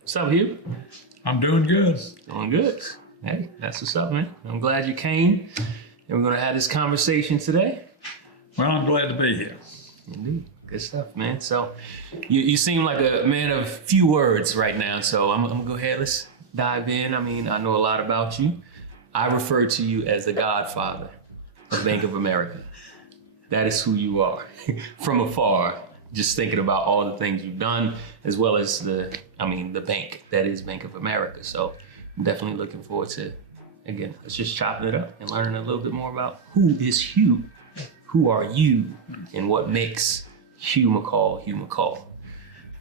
What's up, Hugh? I'm doing good. Doing good. Hey, that's what's up, man. I'm glad you came. And we're going to have this conversation today. Well, I'm glad to be here. Indeed. Good stuff, man. So you seem like a man of few words right now. So I'm going to go ahead. Let's dive in. I mean, I know a lot about you. I refer to you as the godfather of Bank of America. That is who you are from afar. Just thinking about all the things you've done, as well as the bank that is Bank of America. So I'm definitely looking forward to, again, let's just chopping it up and learning a little bit more about who is Hugh, who are you, and what makes Hugh McColl, Hugh McColl.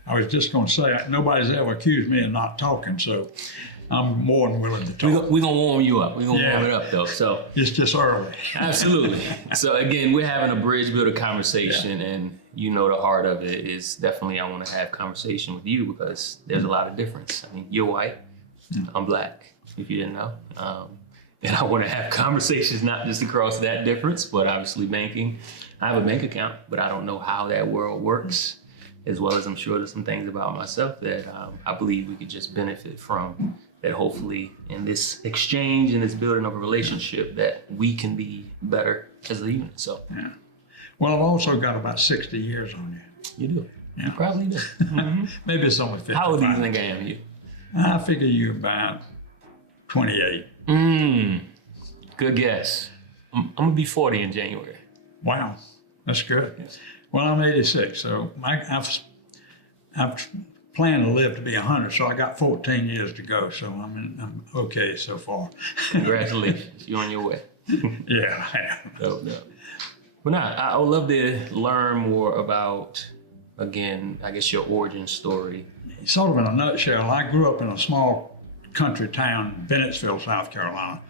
I was just going to say, nobody's ever accused me of not talking, so I'm more than willing to talk. We're going to warm you up. We're going to warm it up, though. So it's just early. Absolutely. So, again, we're having a bridge builder conversation, and you know the heart of it is definitely I want to have conversation with you because there's a lot of difference. I mean, you're white, I'm black, if you didn't know. And I want to have conversations not just across that difference, but obviously banking. I have a bank account, but I don't know how that world works, as well as I'm sure there's some things about myself that I believe we could just benefit from, that hopefully in this exchange and this building of a relationship that we can be better as a unit. So, yeah. Well, I've also got about 60 years on You you. do. Yeah. You probably do. Mm-hmm. Maybe it's only 55. How old do you think I am, you? I figure you're about 28. Good guess. I'm gonna be 40 in January. Wow, that's good. Yes. Well, I'm 86, so I've planned to live to be 100, so I got 14 years to go, so I'm okay so far. Congratulations, you're on your way. Yeah, I am. Dope. But I would love to learn more about, again, I guess your origin story. Sort of in a nutshell, I grew up in a small country town, Bennettsville, South Carolina.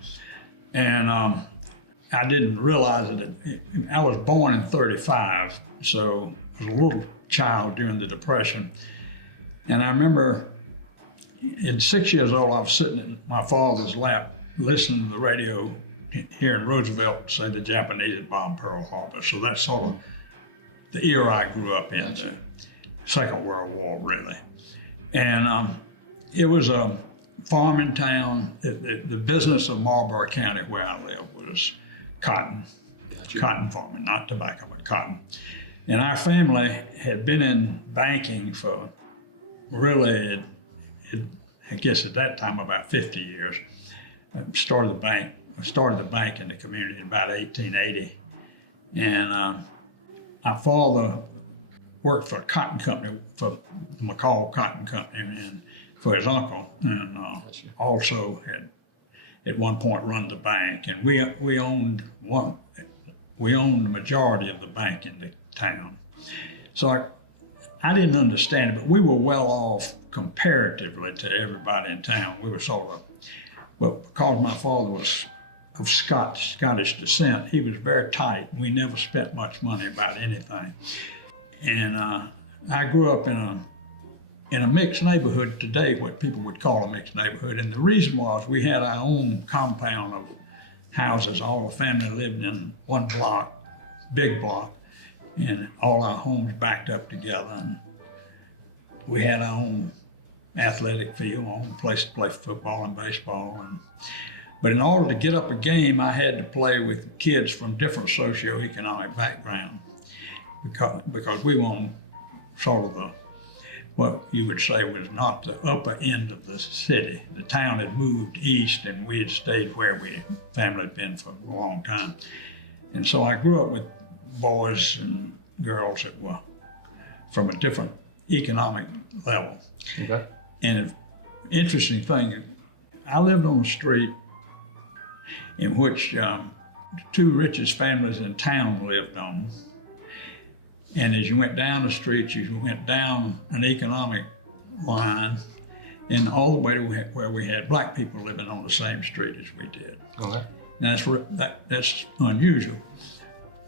And I didn't realize it. I was born in 35, so I was a little child during the Depression. And I remember at 6 years old, I was sitting in my father's lap, listening to the radio, hearing Roosevelt say the Japanese had bombed Pearl Harbor. So that's sort of the era I grew up in, the Second World War, really. And it was a farming town. The business of Marlboro County, where I live, was cotton farming, not tobacco, but cotton. And our family had been in banking for really, I guess at that time, about 50 years. I started the bank in the community in about 1880. And my father worked for a cotton company, for the McColl Cotton Company, and for his uncle, and also had at one point run the bank. And we owned the majority of the bank in the town. So I didn't understand it, but we were well off comparatively to everybody in town. We were sort of, but because my father was of Scottish descent, he was very tight. We never spent much money about anything. And I grew up in a mixed neighborhood today, what people would call a mixed neighborhood. And the reason was we had our own compound of houses. All the family lived in one block, big block, and all our homes backed up together. And we had our own athletic field, our own place to play football and baseball. But in order to get up a game, I had to play with kids from different socioeconomic background because we were on sort of what you would say was not the upper end of the city. The town had moved east and we had stayed where family had been for a long time. And so I grew up with boys and girls that were from a different economic level. Okay. And an interesting thing, I lived on a street in which the two richest families in town lived on. And as you went down the street, you went down an economic line and all the way to where we had black people living on the same street as we did. Okay. Now that's unusual,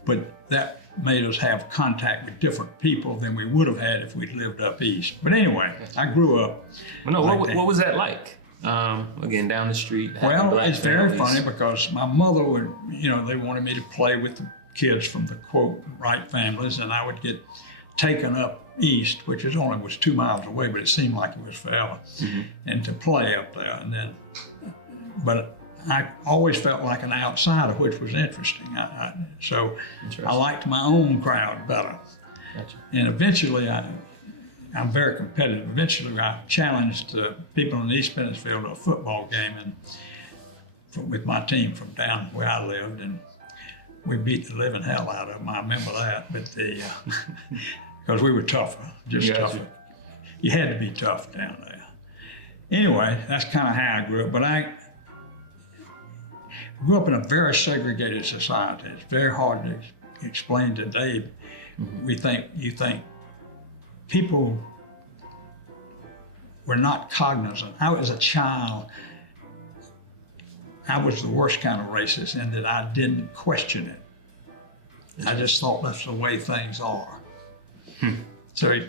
but that made us have contact with different people than we would have had if we'd lived up east. But anyway, I grew up. Well, no, what was that like? Again, down the street. Well, it's very funny because my mother they wanted me to play with the kids from the quote right families, and I would get taken up east, which is only was 2 miles away, but it seemed like it was forever, and to play up there. And then, but I always felt like an outsider, which was interesting. So I liked my own crowd better. Gotcha. And eventually, I'm very competitive. Eventually, I challenged people in East Bennettsville to a football game with my team from down where I lived, and we beat the living hell out of them. I remember that, but because we were tougher, just tougher. You had to be tough down there. Anyway, that's kind of how I grew up. But I grew up in a very segregated society. It's very hard to explain today. You think people were not cognizant. I was a child. I was the worst kind of racist in that I didn't question it. I just thought that's the way things are. So,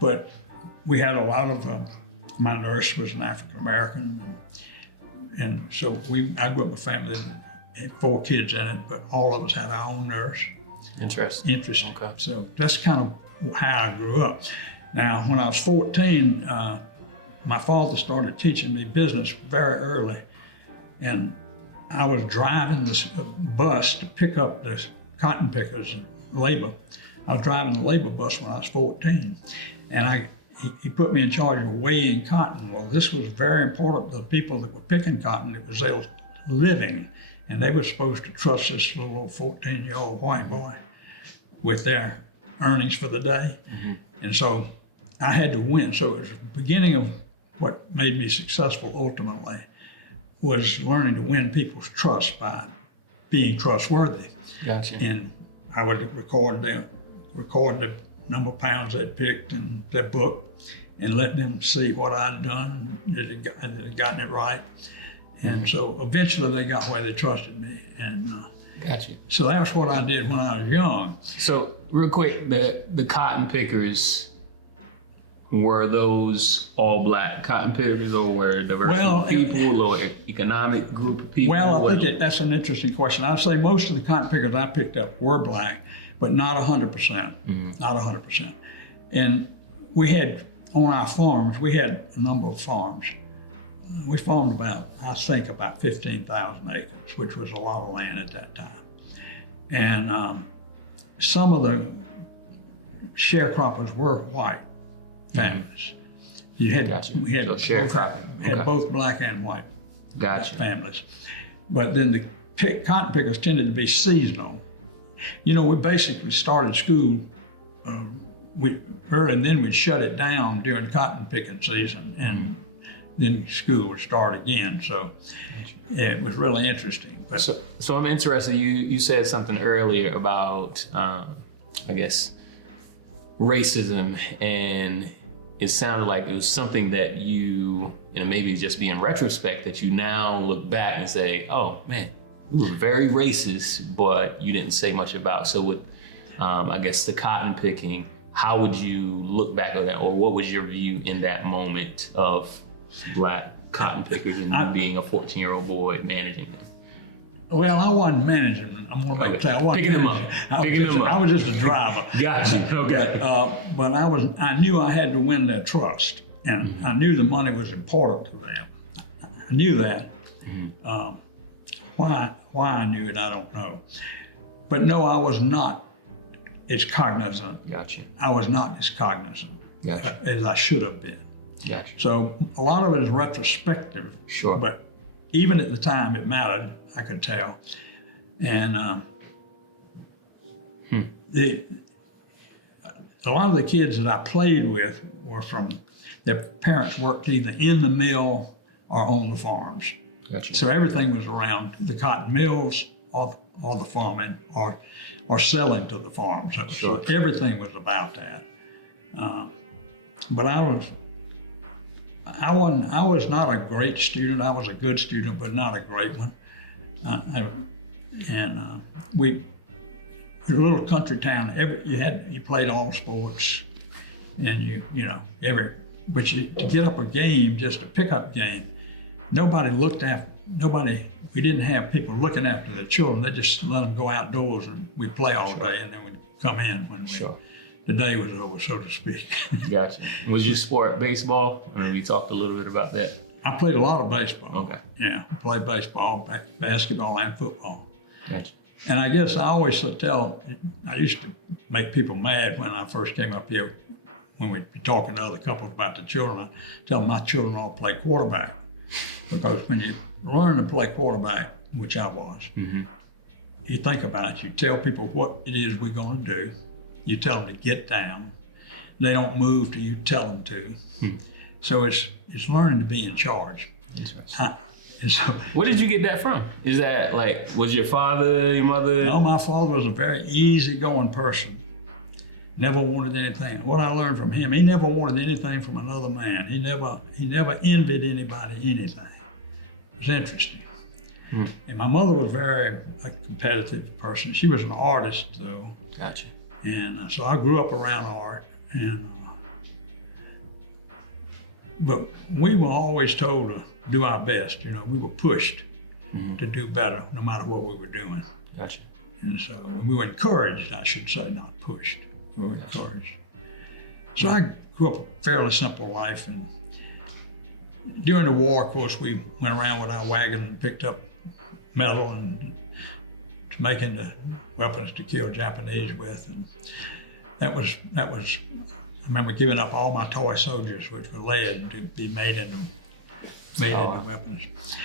but we had a lot of, my nurse was an African American, and so I grew up in a family that had 4 kids in it, but all of us had our own nurse. Interesting. Okay. So that's kind of how I grew up. Now, when I was 14, my father started teaching me business very early, and I was driving this bus to pick up the cotton pickers and labor. I was driving the labor bus when I was 14, and he put me in charge of weighing cotton. Well, this was very important to the people that were picking cotton. It was their living, and they were supposed to trust this little 14-year-old white boy with their earnings for the day. And so I had to win. So it was the beginning of what made me successful ultimately, was learning to win people's trust by being trustworthy. Gotcha. And I would record the number of pounds they'd picked in their book and let them see what I'd done, that I'd gotten it right. And so eventually they got where they trusted me. And Gotcha. so that's what I did when I was young. So real quick, the cotton pickers, were those all black cotton pickers, or were diverse people, or economic group of people? Well, I think that's an interesting question. I'd say most of the cotton pickers I picked up were black, but not 100%, not 100%. And we had, on our farms, we had a number of farms. We farmed about 15,000 acres, which was a lot of land at that time. And some of the sharecroppers were white families. We had both black and white families. But then the cotton pickers tended to be seasonal. We basically started school early, and then we'd shut it down during cotton picking season, and then school would start again. So it was really interesting. But so I'm interested. You said something earlier about I guess racism, and it sounded like it was something that you maybe just be in retrospect that you now look back and say, oh man, we were very racist, but you didn't say much about. So with I guess the cotton picking, how would you look back on that, or what was your view in that moment of black cotton pickers and being a 14-year-old boy managing them? Well, I wasn't managing them. I'm more about to say I wasn't picking them up. I was just a driver. Gotcha. Okay. But I knew I had to win their trust, and I knew the money was important to them. I knew that. Why I knew it, I don't know. But no, I was not as cognizant. Gotcha. I was not as cognizant as I should have been. Gotcha. So a lot of it is retrospective. Sure. But even at the time, it mattered. I could tell. And a lot of the kids that I played with were their parents worked either in the mill or on the farms. Gotcha. So everything was around the cotton mills or the farming or selling to the farms. So everything was about that. But I was not a great student. I was a good student, but not a great one. We, a little country town. You played all sports, and but to get up a game, just a pickup game, we didn't have people looking after the children. They just let them go outdoors, and we'd play all day, and then we'd come in when the day was over, so to speak. Gotcha. Was your sport baseball? I mean, we talked a little bit about that. I played a lot of baseball. Okay. Yeah, I played baseball, basketball, and football. Gotcha. And I guess I always I used to make people mad when I first came up here, when we'd be talking to other couples about the children. I tell them my children all play quarterback. Because when you learn to play quarterback, which I was, you think about it, you tell people what it is we're going to do. You tell them to get down. They don't move till you tell them to. So it's learning to be in charge. Interesting. So, Where did you get that from? Is that like, was your father, your mother? no, my father was a very easygoing person. Never wanted anything. What I learned from him, he never wanted anything from another man. He never envied anybody anything. It was interesting. And my mother was a competitive person. She was an artist, though. Gotcha. And so I grew up around art. But we were always told to do our best. You know, we were pushed to do better, no matter what we were doing. Gotcha. And so we were encouraged, I should say, not pushed. We were encouraged. So I grew up a fairly simple life. And during the war, of course, we went around with our wagon and picked up metal and to make into weapons to kill Japanese with. And that was. I remember giving up all my toy soldiers, which were lead, to be made into weapons.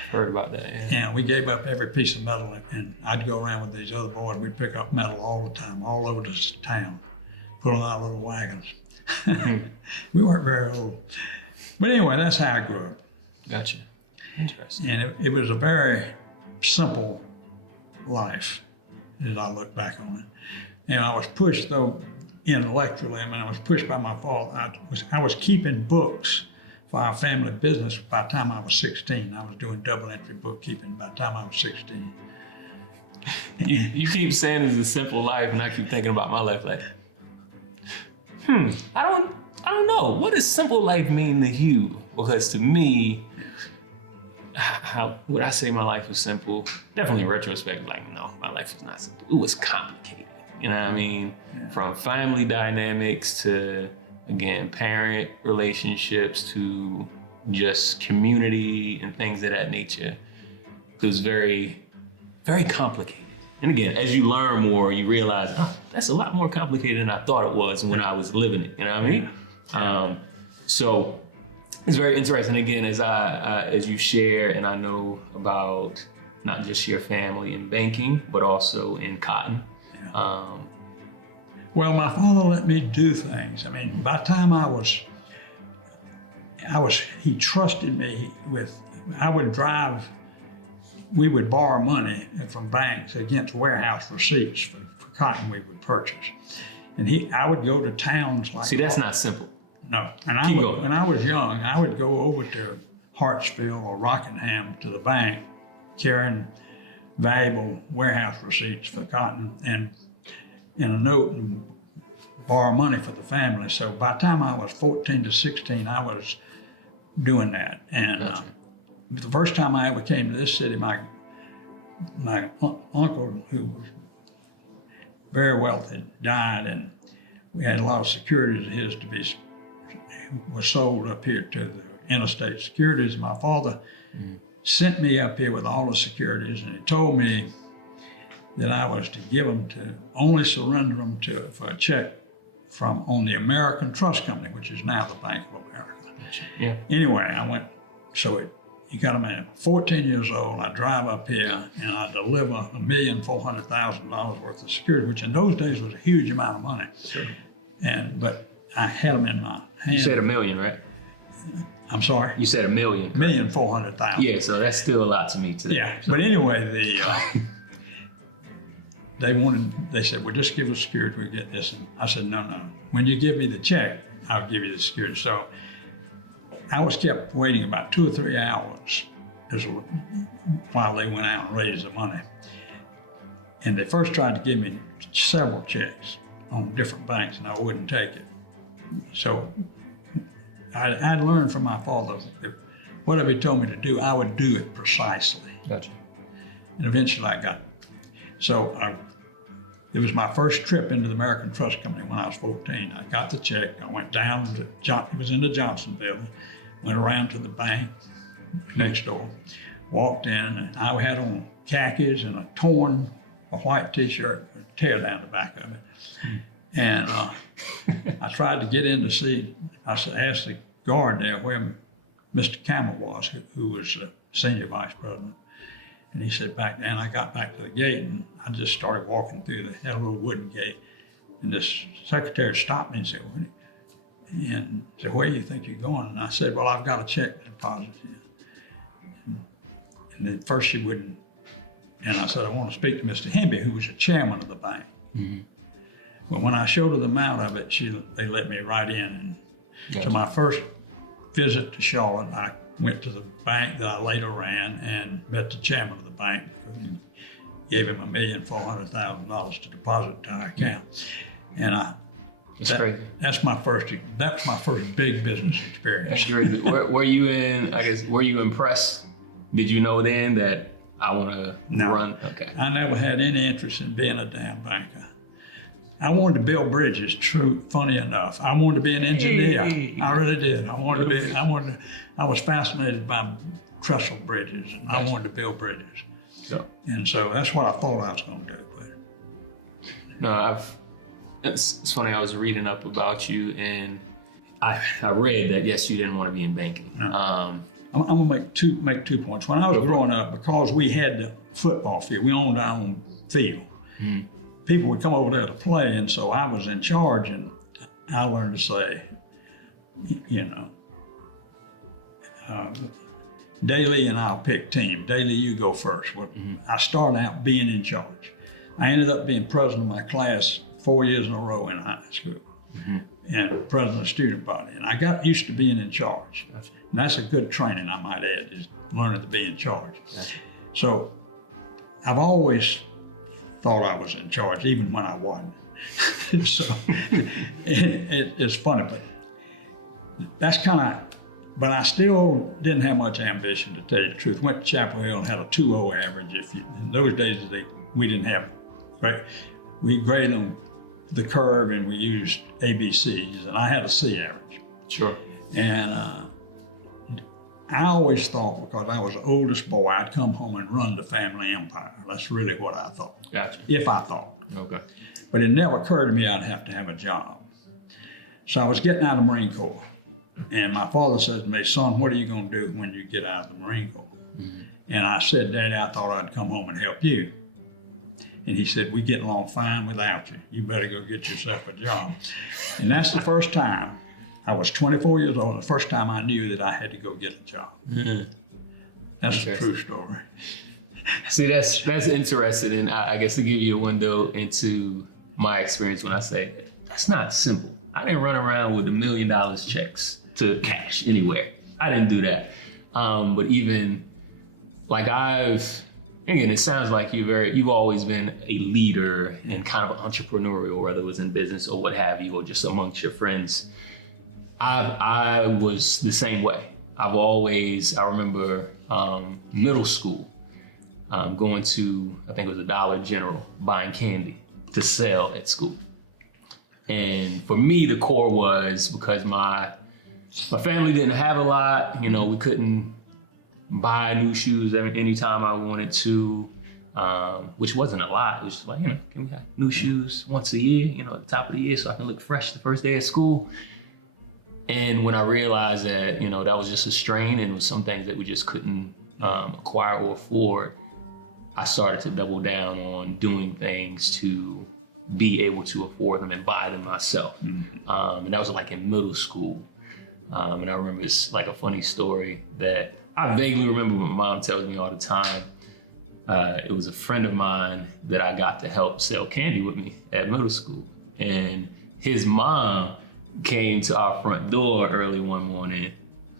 Heard about that, yeah. And we gave up every piece of metal, and I'd go around with these other boys. We'd pick up metal all the time, all over this town, put on our little wagons. We weren't very old. But anyway, that's how I grew up. Gotcha. Interesting. And it was a very simple life as I look back on it. And I was pushed, though, intellectually. I mean, I was pushed by my father. I was keeping books for our family business by the time I was 16. I was doing double entry bookkeeping by the time I was 16. You keep saying it's a simple life, and I keep thinking about my life like, I don't know. What does simple life mean to you? Because to me, how would I say my life was simple? Definitely in retrospect, like, no, my life was not simple. It was complicated. You know what I mean? Yeah. From family dynamics to, again, parent relationships to just community and things of that nature. It was very, very complicated. And again, as you learn more, you realize, that's a lot more complicated than I thought it was when I was living it. You know what I mean? So it's very interesting. Again, as you share, and I know about not just your family in banking, but also in cotton. Well, my father let me do things. I mean, by the time he trusted me with, I would drive, we would borrow money from banks against warehouse receipts for cotton we would purchase. And I would go to towns like— See, that's not simple. No. And when I was young, I would go over to Hartsville or Rockingham to the bank carrying valuable warehouse receipts for cotton and in a note and borrow money for the family. So by the time I was 14 to 16, I was doing that. And Gotcha. The first time I ever came to this city, my uncle, who was very wealthy, died, and we had a lot of securities of his was sold up here to the interstate securities. My father sent me up here with all the securities, and he told me that I was to give them only surrender them for a check on the American Trust Company, which is now the Bank of America. Yeah. Anyway, I went, you got a man, 14 years old, I drive up here and I deliver $1,400,000 worth of security, which in those days was a huge amount of money. Sure. But I had them in my hand. You said $1 million, right? I'm sorry? You said $1 million. $1,400,000. Yeah, so that's still a lot to me today. Yeah, but anyway, they said, well, just give us security, we get this. And I said, no. When you give me the check, I'll give you the security. So I was kept waiting about 2 or 3 hours while they went out and raised the money. And they first tried to give me several checks on different banks, and I wouldn't take it. So I'd learned from my father that whatever he told me to do, I would do it precisely. Gotcha. And eventually I got it. So it was my first trip into the American Trust Company when I was 14. I got the check. I went down to it was in the Johnson building. Went around to the bank next door. Walked in, and I had on khakis and a white T-shirt, a tear down the back of it. And I tried to get in to see. I asked the guard there where Mr. Campbell was, who was the senior vice president. And he said, back then, I got back to the gate and I just started walking through. They had a little wooden gate. And this secretary stopped me and said, where do you think you're going? And I said, well, I've got a check to deposit you. And then first she wouldn't. And I said, I want to speak to Mr. Hemby, who was the chairman of the bank. Mm-hmm. But when I showed her the amount of it, they let me right in. And gotcha. So my first visit to Charlotte, I went to the bank that I later ran and met the chairman of the bank and gave him $1,400,000 to deposit to our account. And that's my first big business experience. That's great. Were you impressed? Did you know then that I want to run? Okay. I never had any interest in being a damn banker. I wanted to build bridges. Funny enough, I wanted to be an engineer. Hey. I really did. I was fascinated by trestle bridges, and I wanted to build bridges. So. And so that's what I thought I was going to do. No, it's funny. I was reading up about you, and I read that yes, you didn't want to be in banking. No. I'm gonna make two points. When I was growing up, because we had the football field, we owned our own field. Mm-hmm. People would come over there to play, and so I was in charge, and I learned to say, Dae-Lee and I'll pick team. Dae-Lee, you go first. Well, I started out being in charge. I ended up being president of my class 4 years in a row in high school, and president of the student body. And I got used to being in charge. Gotcha. And that's a good training, I might add, is learning to be in charge. Gotcha. So I've always thought I was in charge, even when I wasn't. So it's funny, but that's but I still didn't have much ambition, to tell you the truth. Went to Chapel Hill and had a 2.0 average. In those days, we didn't have, right? We graded on the curve and we used ABCs, and I had a C average. Sure. And I always thought, because I was the oldest boy, I'd come home and run the family empire. That's really what I thought. Gotcha. If I thought. Okay. But it never occurred to me I'd have to have a job. So I was getting out of the Marine Corps. And my father said to me, son, what are you going to do when you get out of the Marine Corps? Mm-hmm. And I said, Daddy, I thought I'd come home and help you. And he said, we get along fine without you. You better go get yourself a job. And that's the first time. I was 24 years old, the first time I knew that I had to go get a job. Mm-hmm. That's a true story. See, that's interesting, and I guess to give you a window into my experience when I say that's not simple. I didn't run around with $1 million checks to cash anywhere. I didn't do that. But even like again, it sounds like you've always been a leader and kind of entrepreneurial, whether it was in business or what have you, or just amongst your friends. I was the same way. I remember middle school, going to, I think it was a Dollar General, buying candy to sell at school. And for me, the core was because my family didn't have a lot. We couldn't buy new shoes anytime I wanted to, which wasn't a lot. It was just like, can we have new shoes once a year, at the top of the year so I can look fresh the first day of school. And when I realized that, that was just a strain and it was some things that we just couldn't acquire or afford, I started to double down on doing things to be able to afford them and buy them myself. Mm-hmm. And that was like in middle school. And I remember it's like a funny story that I vaguely remember my mom tells me all the time. It was a friend of mine that I got to help sell candy with me at middle school. And his mom came to our front door early one morning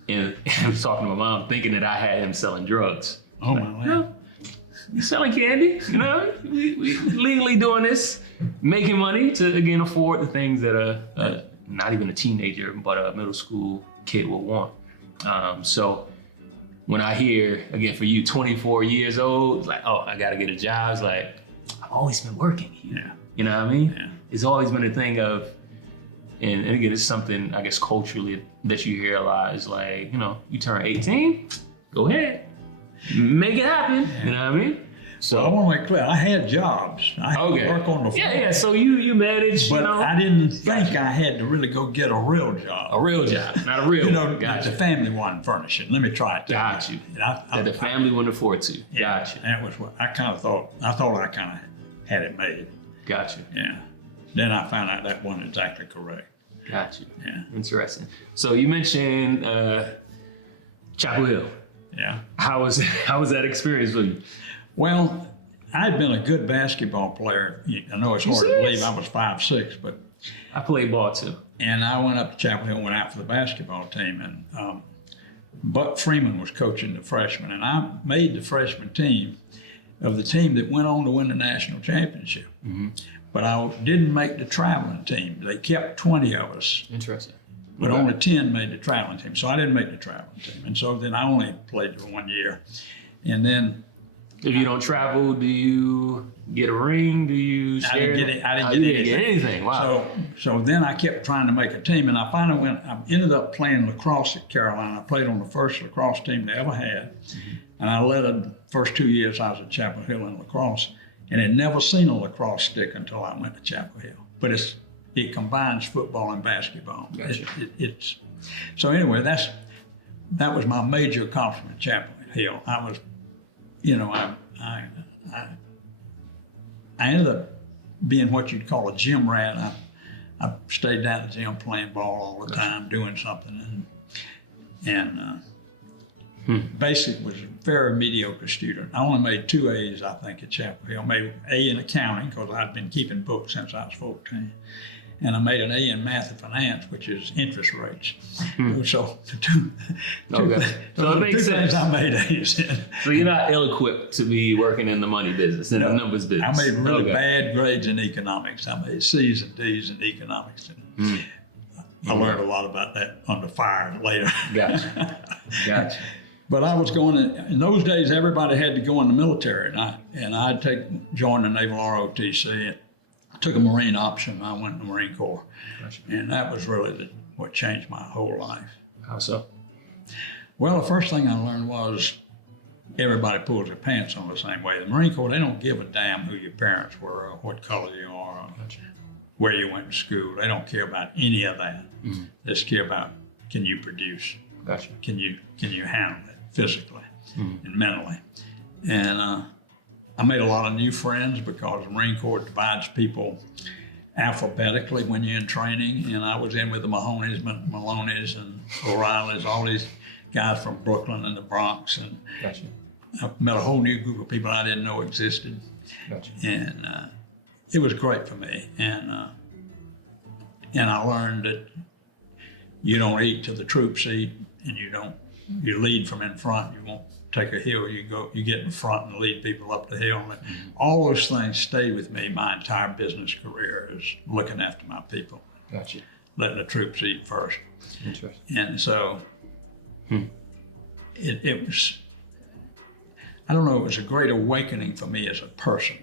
and was talking to my mom, thinking that I had him selling drugs. Oh, my God. You selling candy? We legally doing this, making money to, again, afford the things that not even a teenager, but a middle school kid would want. So when I hear, again, for you, 24 years old, it's like, oh, I got to get a job. It's like, I always been working here. Yeah. You know what I mean? Yeah. It's always been a thing of, and again, it's something I guess culturally that you hear a lot is like, you know, you turn 18, go ahead, make it happen. Yeah. You know what I mean? So I want to make clear, I had jobs. I had to work on the floor. Yeah. So you managed, But you know, I didn't think I had to really go get a real job. a real job, not a real. You know, Gotcha. the family wasn't furnishing. Let me try it. Got you. And I, That the family wouldn't afford to. yeah, Got you. That was what I kind of thought. I thought I kind of had it made. Got you. Yeah. Then I found out that wasn't exactly correct. Got you. Yeah. Interesting. So you mentioned Chapel Hill. Yeah. How was that experience for you? Well, I'd been a good basketball player. I know it's hard to believe I was 5'6", but I played ball too. and I went up to Chapel Hill and went out for the basketball team, and Buck Freeman was coaching the freshmen, and I made the freshman team of the team that went on to win the national championship. Mm-hmm. But I didn't make the traveling team. They kept 20 of us, Interesting. but Okay. only 10 made the traveling team. So I didn't make the traveling team, and so then I only played for 1 year, and then. If you don't travel, do you get a ring? Do you share? I didn't get You anything. didn't get anything. Wow. So then I kept trying to make a team, and I finally I ended up playing lacrosse at Carolina. I played on the first lacrosse team they ever had, and I led the first 2 years I was at Chapel Hill in lacrosse, and had never seen a lacrosse stick until I went to Chapel Hill. But it combines football and basketball. Gotcha. It's so anyway. That was my major accomplishment at Chapel Hill. I was. You know, I ended up being what you'd call a gym rat. I stayed down at the gym playing ball all the time, doing something, and basically was a very mediocre student. I only made 2 A's, I think, at Chapel Hill. I made an A in accounting because I'd been keeping books since I was 14. And I made an A in math and finance, which is interest rates. So Okay. So it makes sense. things I made A's in. So you're not ill-equipped to be working in the money business, in the numbers business. I made really Okay. bad grades in economics. I made C's and D's in economics. And I learned a lot about that under fire later. Gotcha. But I was going in those days. Everybody had to go in the military, and I'd join the Naval ROTC. I took a Marine option. I went in the Marine Corps, Gotcha. and that was really what changed my whole life. How so? Well, the first thing I learned was everybody pulls their pants on the same way. The Marine Corps, they don't give a damn who your parents were or what color you are or where you went to school. They don't care about any of that. They just care about, can you produce? Gotcha. Can you handle it physically and mentally? And I made a lot of new friends because the Marine Corps divides people alphabetically when you're in training, and I was in with the Maloneys and O'Reillys, all these guys from Brooklyn and the Bronx, and Gotcha. I met a whole new group of people I didn't know existed, Gotcha. and it was great for me. And I learned that you don't eat till the troops eat, and you lead from in front. You won't take a hill. You get in front and lead people up the hill. And all those things stayed with me my entire business career, is looking after my people, Gotcha. letting the troops eat first. Interesting. And so it was, I don't know, it was a great awakening for me as a person.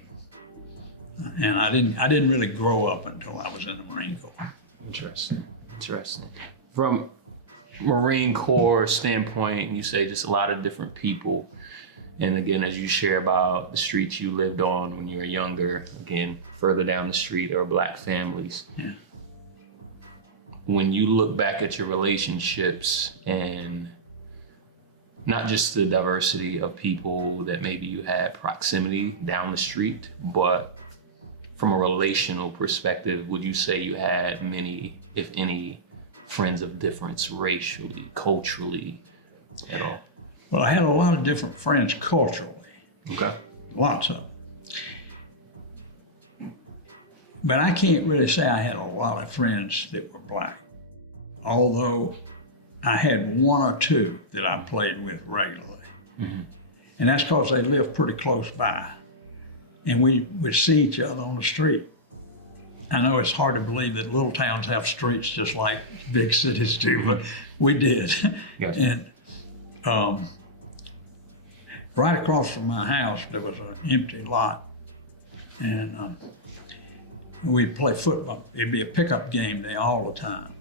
And I didn't really grow up until I was in the Marine Corps. Interesting. From Marine Corps standpoint, you say just a lot of different people. And again, as you share about the streets you lived on when you were younger, again, further down the street are Black families. Yeah. When you look back at your relationships and not just the diversity of people that maybe you had proximity down the street, but from a relational perspective, would you say you had many, if any, friends of difference racially, culturally, at all? Well, I had a lot of different friends culturally, Okay. lots of them. But I can't really say I had a lot of friends that were Black, although I had 1 or 2 that I played with regularly. And that's because they lived pretty close by. And we would see each other on the street. I know it's hard to believe that little towns have streets just like big cities do, but we did. Gotcha. And right across from my house, there was an empty lot. and we'd play football. It'd be a pickup game day all the time.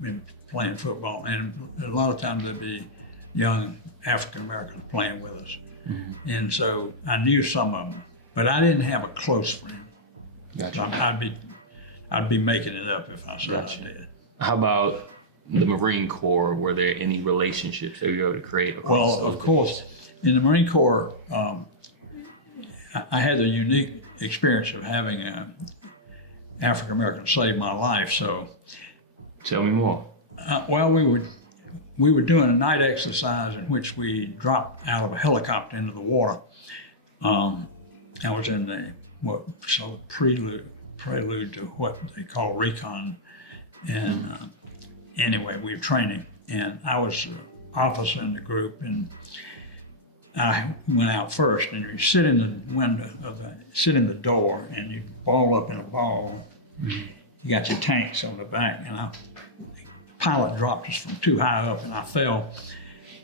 Been playing football, and a lot of times there'd be young African Americans playing with us, and so I knew some of them, but I didn't have a close friend. Gotcha. So I'd be making it up if I said Gotcha. I did. How about the Marine Corps? Were there any relationships that you were able to create across Well, those of course, in the Marine Corps, I had the unique experience of having an African American save my life. So, Tell me more. well, we were doing a night exercise in which we dropped out of a helicopter into the water. I was in the prelude to what they call recon, and anyway, we were training, and I was an officer in the group, and I went out first, and you sit in the window sit in the door, and you ball up in a ball. You got your tanks on the back, and the pilot dropped us from too high up, and I fell,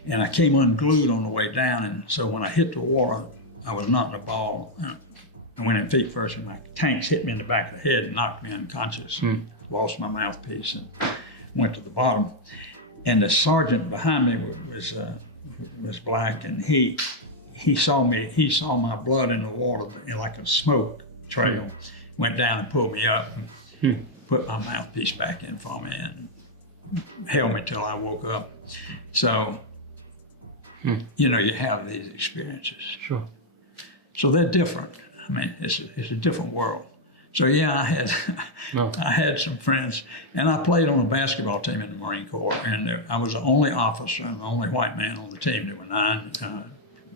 and I came unglued on the way down, and so when I hit the water, I was not in the ball. I went in feet first, and my tanks hit me in the back of the head and knocked me unconscious. Lost my mouthpiece and went to the bottom. And the sergeant behind me was black, and he saw me. He saw my blood in the water like a smoke trail. Went down and pulled me up, and put my mouthpiece back in for me, and held me till I woke up. So, you know, you have these experiences. Sure. So they're different. I mean, it's a different world. So yeah, I had some friends, and I played on a basketball team in the Marine Corps, and I was the only officer and the only white man on the team. There were 9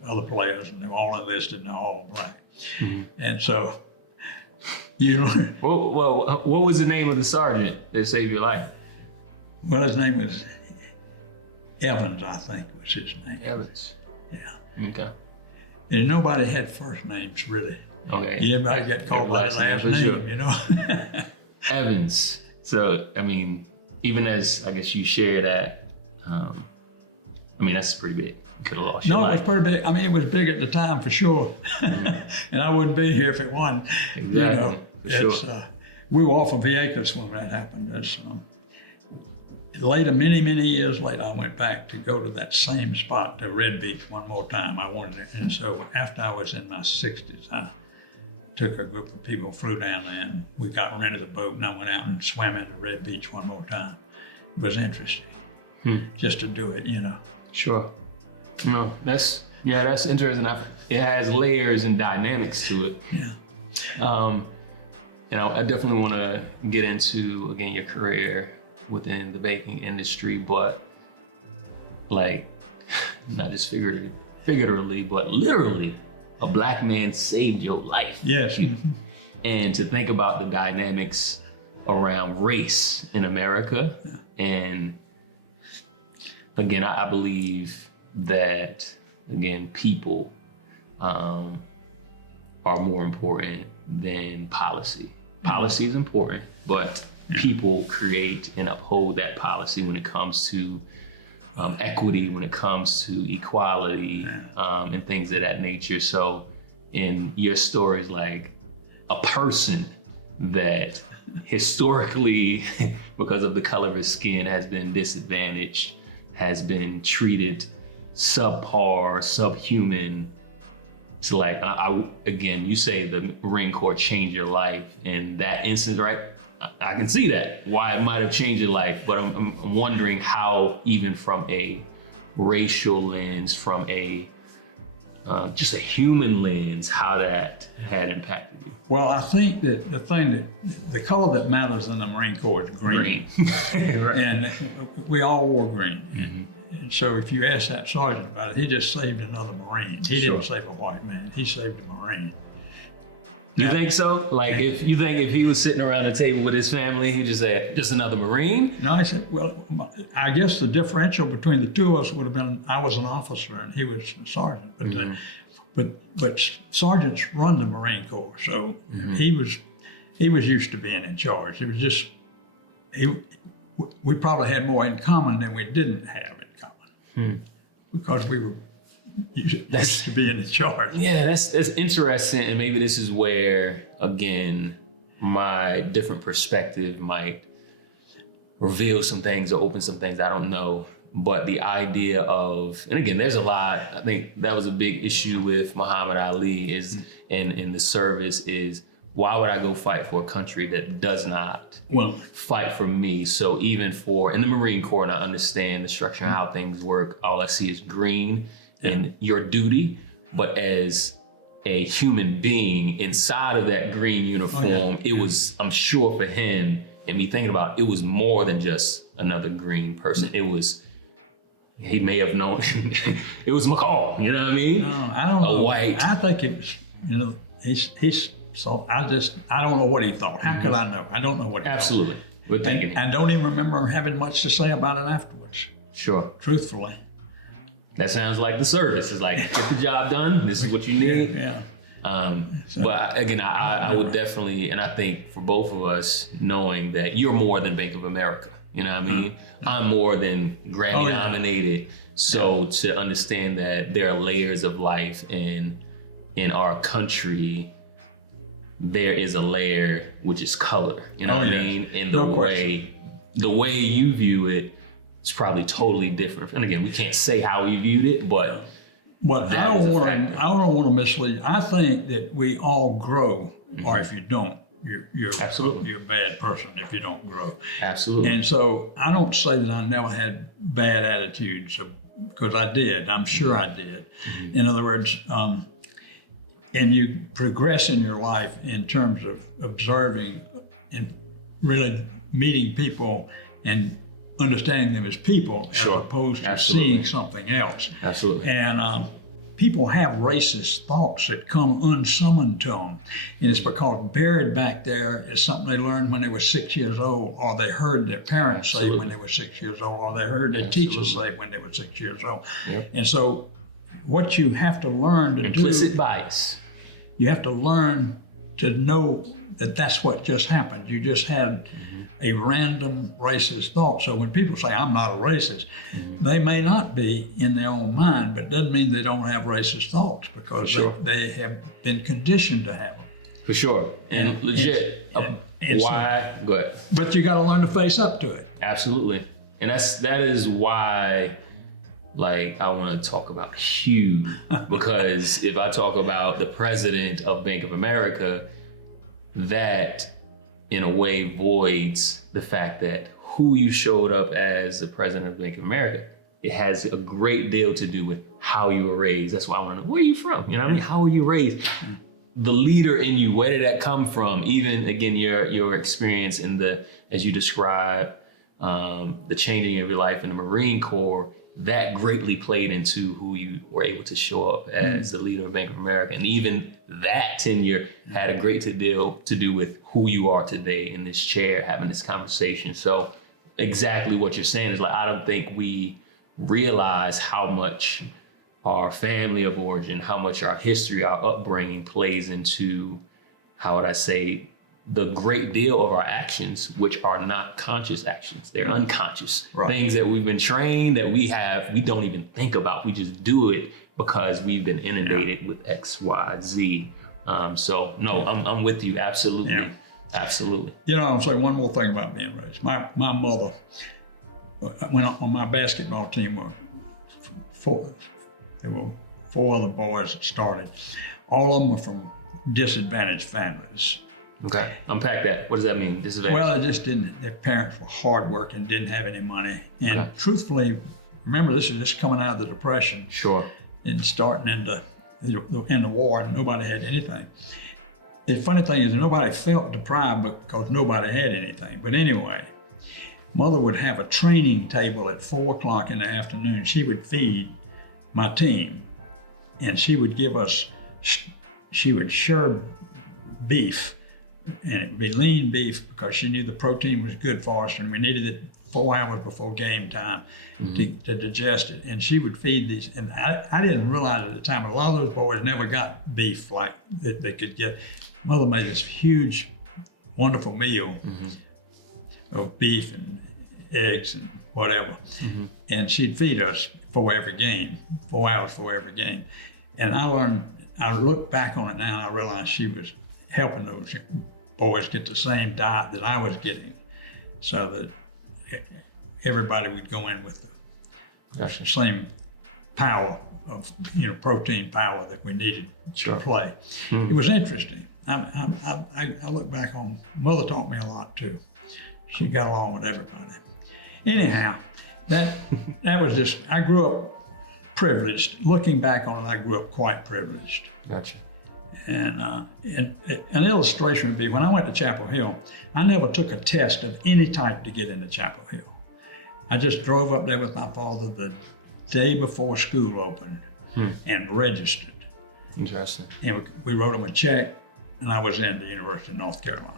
other players, and they were all enlisted and all black. And so, you know, Well, what was the name of the sergeant that saved your life? well, his name was Evans, I think was his name. Evans. Yeah, Okay. and nobody had first names really. Okay. Everybody got called by the last for name, sure. you know. Evans. So, I mean, even as I guess you share that, I mean, that's pretty big. You could have lost your No, it life. was pretty big. I mean, it was big at the time for sure. And I wouldn't be here if it wasn't. Exactly, You know, for sure. We were off of Vieques when that happened. Later, many years later, I went back to go to that same spot, to Red Beach, one more time. I wanted it. And so after I was in my 60s, I took a group of people, flew down there, and we rented a boat, and I went out and swam into Red Beach one more time. It was interesting, just to do it, you know. Sure. No, that's interesting. It has layers and dynamics to it. Yeah. And I definitely want to get into, again, your career within the baking industry, but like, not just figuratively, but literally, a black man saved your life. Yes. And to think about the dynamics around race in America. And again, I believe that, again, people are more important than policy. Policy is important, but people create and uphold that policy when it comes to equity, when it comes to equality, and things of that nature. So in your stories, like a person that historically, because of the color of his skin, has been disadvantaged, has been treated subpar, subhuman. It's like, again, you say the Marine Corps changed your life in that instance, right? I can see that, why it might have changed your life, but I'm wondering how, even from a racial lens, from a just a human lens, how that had impacted you. Well, I think that the color that matters in the Marine Corps is green. Right. And we all wore green. And so if you ask that sergeant about it, he just saved another Marine. He didn't save a white man, he saved a Marine. You think so? Like, if he was sitting around the table with his family, he'd just say, just another Marine? No, I said, well, I guess the differential between the two of us would have been, I was an officer and he was a sergeant. But sergeants run the Marine Corps, so he was used to being in charge. It was just, we probably had more in common than we didn't have in common, because we were That's to be in the charge. Yeah, that's interesting, and maybe this is where, again, my different perspective might reveal some things or open some things I don't know. But the idea of, and again, there's a lot, I think that was a big issue with Muhammad Ali is, in the service is, why would I go fight for a country that does not fight for me? So even in the Marine Corps, and I understand the structure and how things work, all I see is green and your duty. But as a human being inside of that green uniform, it was, I'm sure for him, and me thinking about it was more than just another green person. It was, he may have known, it was McColl, you know what I mean? No, I don't know. A white. I think it was, he's so I don't know what he thought. How could I know? I don't know what he Absolutely. thought. We're thinking it. I don't even remember having much to say about it afterwards. Sure. Truthfully. That sounds like the service. It's like, get the job done. This is what you need. Yeah. But again, I would definitely, and I think for both of us, knowing that you're more than Bank of America, you know what I mean? I'm more than Grammy nominated. So to understand that there are layers of life in our country, there is a layer which is color, you know what I mean? And the way you view it is probably totally different. And again, we can't say how we viewed it, but I don't want to mislead. I think that we all grow, or if you don't, you're Absolutely. You're a bad person if you don't grow. Absolutely. And so I don't say that I never had bad attitudes, because I did. I'm sure I did. In other words, and you progress in your life in terms of observing and really meeting people and understanding them as people, as opposed to seeing something else. Absolutely. And people have racist thoughts that come unsummoned to them. And it's because buried back there is something they learned when they were 6 years old, or they heard their parents say when they were 6 years old, or they heard their teachers say when they were 6 years old. Yep. And so what you have to learn to implicit bias. You have to learn to know that that's what just happened. You just had a random racist thought. So when people say, I'm not a racist, they may not be in their own mind, but it doesn't mean they don't have racist thoughts, because they have been conditioned to have them. For sure. And legit, why? Go ahead. But you got to learn to face up to it. Absolutely. And that is why, like, I want to talk about Hugh, because if I talk about the president of Bank of America, that in a way voids the fact that who you showed up as the president of Bank of America. It has a great deal to do with how you were raised. That's why I want to know, where are you from? You know what I mean? How were you raised? The leader in you, where did that come from? Even, again, your experience in as you describe, the changing of your life in the Marine Corps, that greatly played into who you were able to show up as the leader of Bank of America. And even that tenure had a great deal to do with who you are today in this chair, having this conversation. So exactly what you're saying is, like, I don't think we realize how much our family of origin, how much our history, our upbringing plays into, how would I say, the great deal of our actions, which are not conscious actions. They're unconscious. Right. Things that we've been trained, that we don't even think about. We just do it because we've been inundated with X, Y, Z. So no, I'm with you. Absolutely. Yeah. Absolutely. You know, I'll say one more thing about being raised. My mother, when on my basketball team, there were four other boys that started. All of them were from disadvantaged families. Okay, unpack that. What does that mean, disadvantage? Well, they just didn't, their parents were hardworking, didn't have any money. And truthfully, remember, this is just coming out of the Depression. Sure. And starting in the war, and nobody had anything. The funny thing is, nobody felt deprived because nobody had anything. But anyway, Mother would have a training table at 4:00 in the afternoon. She would feed my team, and she would give us, she would share beef. And it would be lean beef, because she knew the protein was good for us, and we needed it 4 hours before game time to digest it. And she would feed these, and I didn't realize at the time, but a lot of those boys never got beef like that they could get. Mother made this huge, wonderful meal of beef and eggs and whatever. And she'd feed us for every game, 4 hours for every game. And I look back on it now and I realize she was helping those boys get the same diet that I was getting, so that everybody would go in with the same power of, protein power that we needed to play. It was interesting. I look back on, Mother taught me a lot too. She got along with everybody. Anyhow, that was just, I grew up privileged. Looking back on it, I grew up quite privileged. Gotcha. And an illustration would be, when I went to Chapel Hill, I never took a test of any type to get into Chapel Hill. I just drove up there with my father the day before school opened and registered. Interesting. And we wrote him a check, and I was in the University of North Carolina.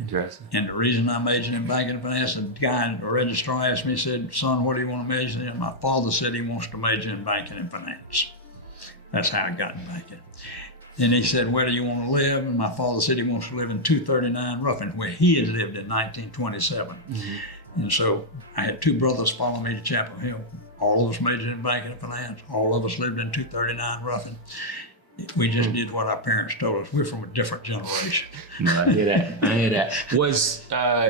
Interesting. And the reason I majored in banking and finance, the guy, the registrar asked me, he said, "Son, what do you want to major in?" My father said he wants to major in banking and finance. That's how I got in banking. And he said, "Where do you want to live?" And my father said he wants to live in 239 Ruffin, where he had lived in 1927. And so I had two brothers follow me to Chapel Hill. All of us majored in banking and finance. All of us lived in 239 Ruffin. We just did what our parents told us. We're from a different generation. I hear that.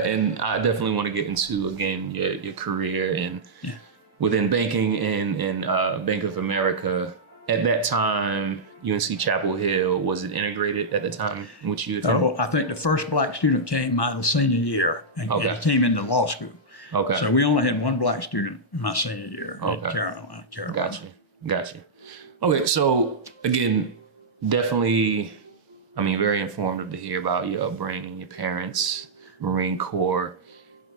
And I definitely want to get into, again, your career and within banking and Bank of America. At that time, UNC Chapel Hill, was it integrated at the time in which you attended? I think the first black student came my senior year, and he came into law school. Okay. So we only had one black student in my senior year at Carolina. Gotcha. Okay, so again, definitely, very informative to hear about your upbringing, your parents, Marine Corps.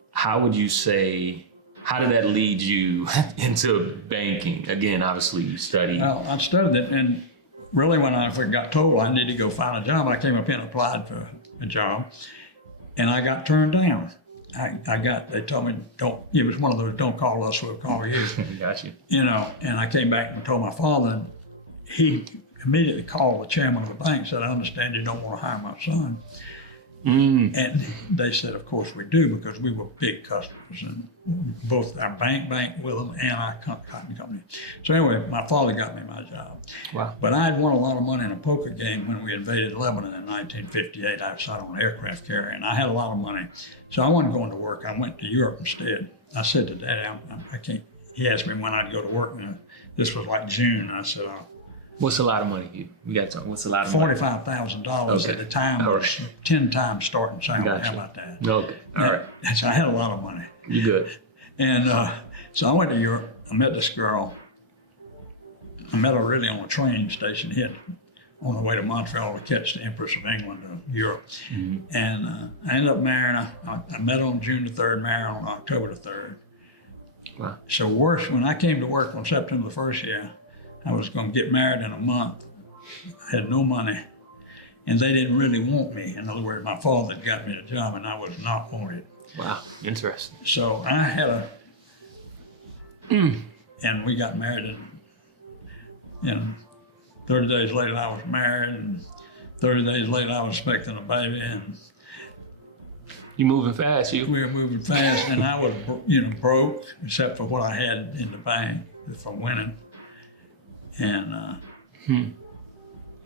How would you say, how did that lead you into banking? Again, obviously you studied. Well, I studied it, and really when I got told I needed to go find a job, I came up here and applied for a job, and I got turned down. They told me, it was one of those, don't call us, we'll call you. Gotcha. And I came back and told my father, and he immediately called the chairman of the bank and said, "I understand you don't want to hire my son." And they said, "Of course we do," because we were big customers, and both our bank with them and our cotton company. So anyway, my father got me my job. Wow. But I had won a lot of money in a poker game when we invaded Lebanon in 1958. I sat on an aircraft carrier, and I had a lot of money. So I wasn't going to work. I went to Europe instead. I said to Daddy, I can't. He asked me when I'd go to work, and this was like June. I said, "What's a lot of money, Hugh? We got to talk. What's a lot of money?" $45,000 at the time was 10 times starting salary. Gotcha. How about that? Okay. All right. So I had a lot of money. You good. And so I went to Europe. I met this girl. I met her really on a train station here on the way to Montreal to catch the Empress of England to Europe. And I ended up marrying her. I met her on June the 3rd, married her on October the 3rd. Wow. So worse, when I came to work on September the 1st year, I was going to get married in a month. I had no money, and they didn't really want me. In other words, my father had got me the job, and I was not wanted. Wow, interesting. So I had and we got married, and 30 days later I was married, and 30 days later I was expecting a baby, and You moving fast, Hugh. we were moving fast, and I was, broke, except for what I had in the bank from winning. And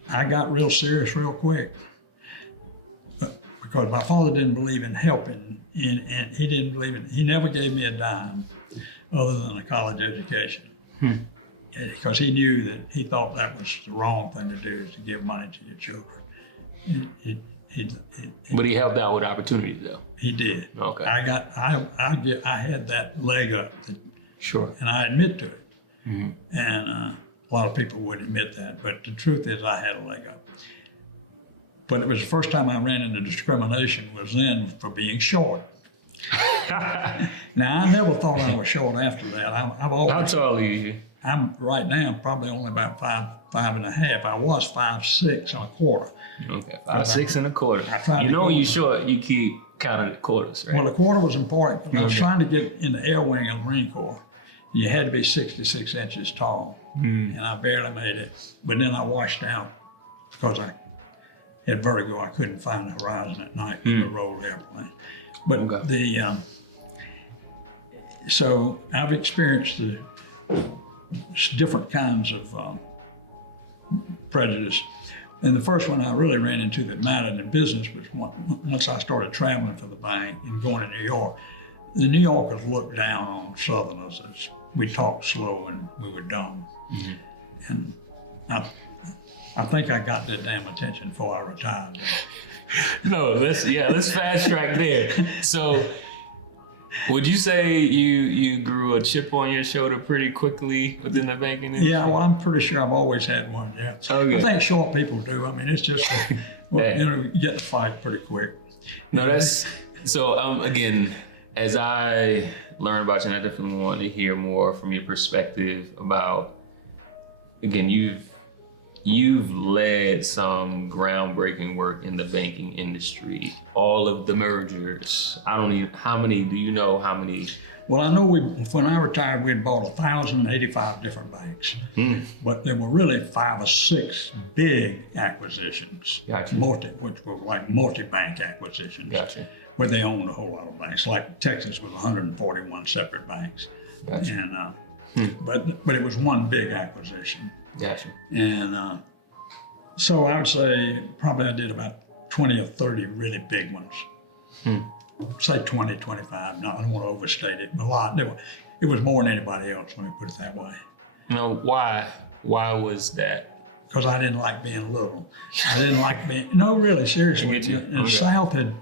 I got real serious real quick because my father didn't believe in helping, and he never gave me a dime other than a college education. Because he knew that he thought that was the wrong thing to do, is to give money to your children. But he helped out with opportunity, though. He did. Okay. I had that leg up, Sure. and I admit to it. And a lot of people wouldn't admit that, but the truth is I had a leg up. But it was the first time I ran into discrimination was then for being short. Now, I never thought I was short after that. I've always. How tall are you? I'm right now probably only about 5'5". I was 5'6" and a quarter. Okay, 5'6" and a quarter. I tried to When go- you're short, you keep counting the quarters, right? Well, the quarter was important. When I was trying to get in the air wing of the Marine Corps, you had to be 66 inches tall, and I barely made it. But then I washed out because I had vertigo. I couldn't find the horizon at night when we rolled the airplane. But so I've experienced different kinds of prejudice. And the first one I really ran into that mattered in business was once I started traveling for the bank and going to New York. The New Yorkers looked down on Southerners as we talked slow and we were dumb. And I think I got their damn attention before I retired. No, let's fast track there. So, would you say you grew a chip on your shoulder pretty quickly within the banking industry? Yeah, well, I'm pretty sure I've always had one. Yeah, Okay. I think short people do. I mean, it's just you get to fight pretty quick. No, that's so. Again, as I learn about you, and I definitely want to hear more from your perspective about. Again, you've led some groundbreaking work in the banking industry. All of the mergers. I don't even. How many? Do you know how many? Well, I know when I retired, we had bought 1,085 different banks, but there were really 5 or 6 big acquisitions, Gotcha. which were like multi-bank acquisitions, Gotcha. where they owned a whole lot of banks. Like Texas was 141 separate banks, Gotcha. and but it was one big acquisition, Gotcha. and so I would say probably I did about 20 or 30 really big ones. Say 20, 25. No, I don't want to overstate it. A lot. It was more than anybody else. Let me put it that way. No, why? Why was that? Because I didn't like being little. I didn't like being. No, really, seriously. I get you. The Okay. South had,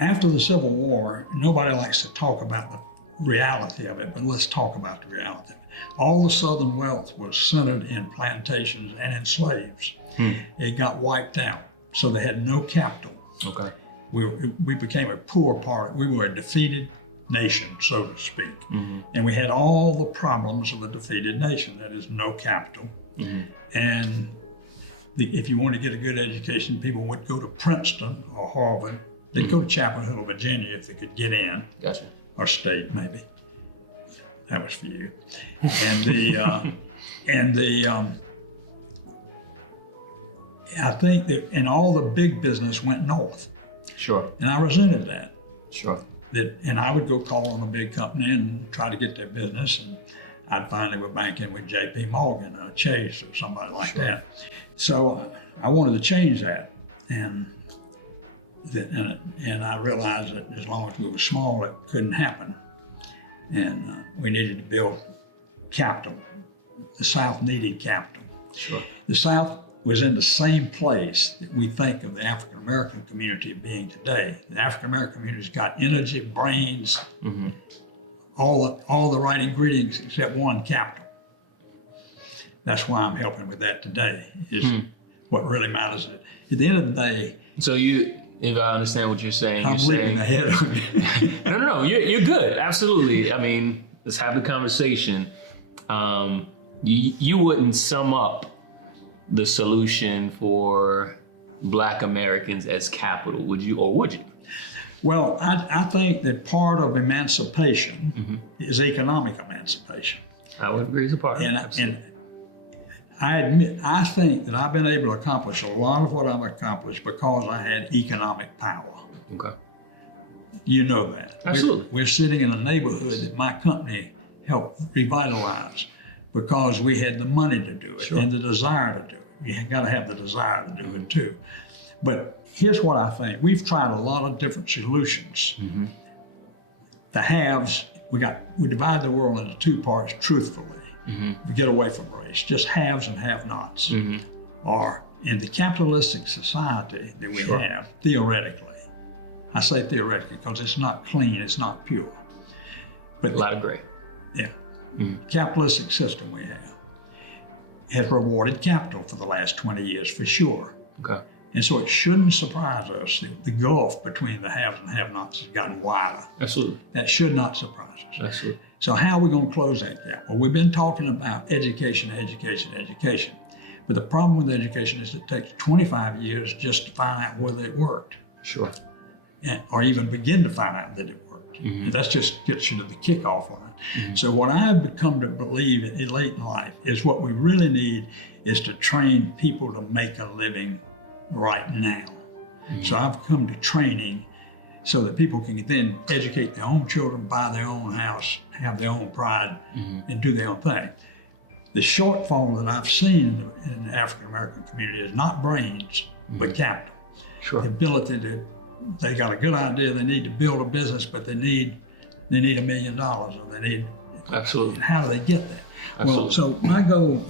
after the Civil War, nobody likes to talk about the reality of it, but let's talk about the reality of it. All the Southern wealth was centered in plantations and in slaves. It got wiped out, so they had no capital. Okay. We became a poor part. We were a defeated nation, so to speak. And we had all the problems of a defeated nation. That is, no capital. And if you want to get a good education, people would go to Princeton or Harvard. They'd go to Chapel Hill, Virginia, if they could get in, Gotcha. or State maybe. That was for you. And I think that, and all the big business went north. Sure. And I resented that. Sure. And I would go call on a big company and try to get their business, and I'd find they were banking with J.P. Morgan or Chase or somebody like that. So I wanted to change that, and I realized that as long as we were small, it couldn't happen, and we needed to build capital. The South needed capital. Sure. The South was in the same place that we think of the African American community being today. The African American community's got energy, brains, all the right ingredients except one, capital. That's why I'm helping with that today, is what really matters. At the end of the day, So if I understand what you're saying, I'm you're leaping saying ahead of you. no, you're good. Absolutely. I mean, let's have the conversation. You wouldn't sum up the solution for Black Americans as capital, would you, or would you? Well, I think that part of emancipation is economic emancipation. I would agree as a part. And I admit, I think that I've been able to accomplish a lot of what I've accomplished because I had economic power. Okay. You know that. Absolutely. We're sitting in a neighborhood that my company helped revitalize because we had the money to do it and the desire to do it. You got to have the desire to do it too. But here's what I think. We've tried a lot of different solutions. The haves, we divide the world into 2 parts truthfully. We get away from race, just haves and have-nots. Or in the capitalistic society that we have, theoretically, I say theoretically because it's not clean, it's not pure. But A lot of gray. yeah, capitalistic system we have has rewarded capital for the last 20 years for sure. Okay. And so it shouldn't surprise us that the gulf between the haves and have-nots has gotten wider. Absolutely. That should not surprise us. Absolutely. So how are we going to close that gap? Well, we've been talking about education, education, education. But the problem with education is it takes 25 years just to find out whether it worked, Sure. or even begin to find out that it worked. That just gets you to the kickoff line. So what I've come to believe in late in life is what we really need is to train people to make a living right now. So I've come to training so that people can then educate their own children, buy their own house, have their own pride, and do their own thing. the shortfall that I've seen in the African American community is not brains, but capital. Sure. The ability to, they got a good idea, they need to build a business, but they need $1 million, or they need. Absolutely. And how do they get that? Absolutely. Well, so my goal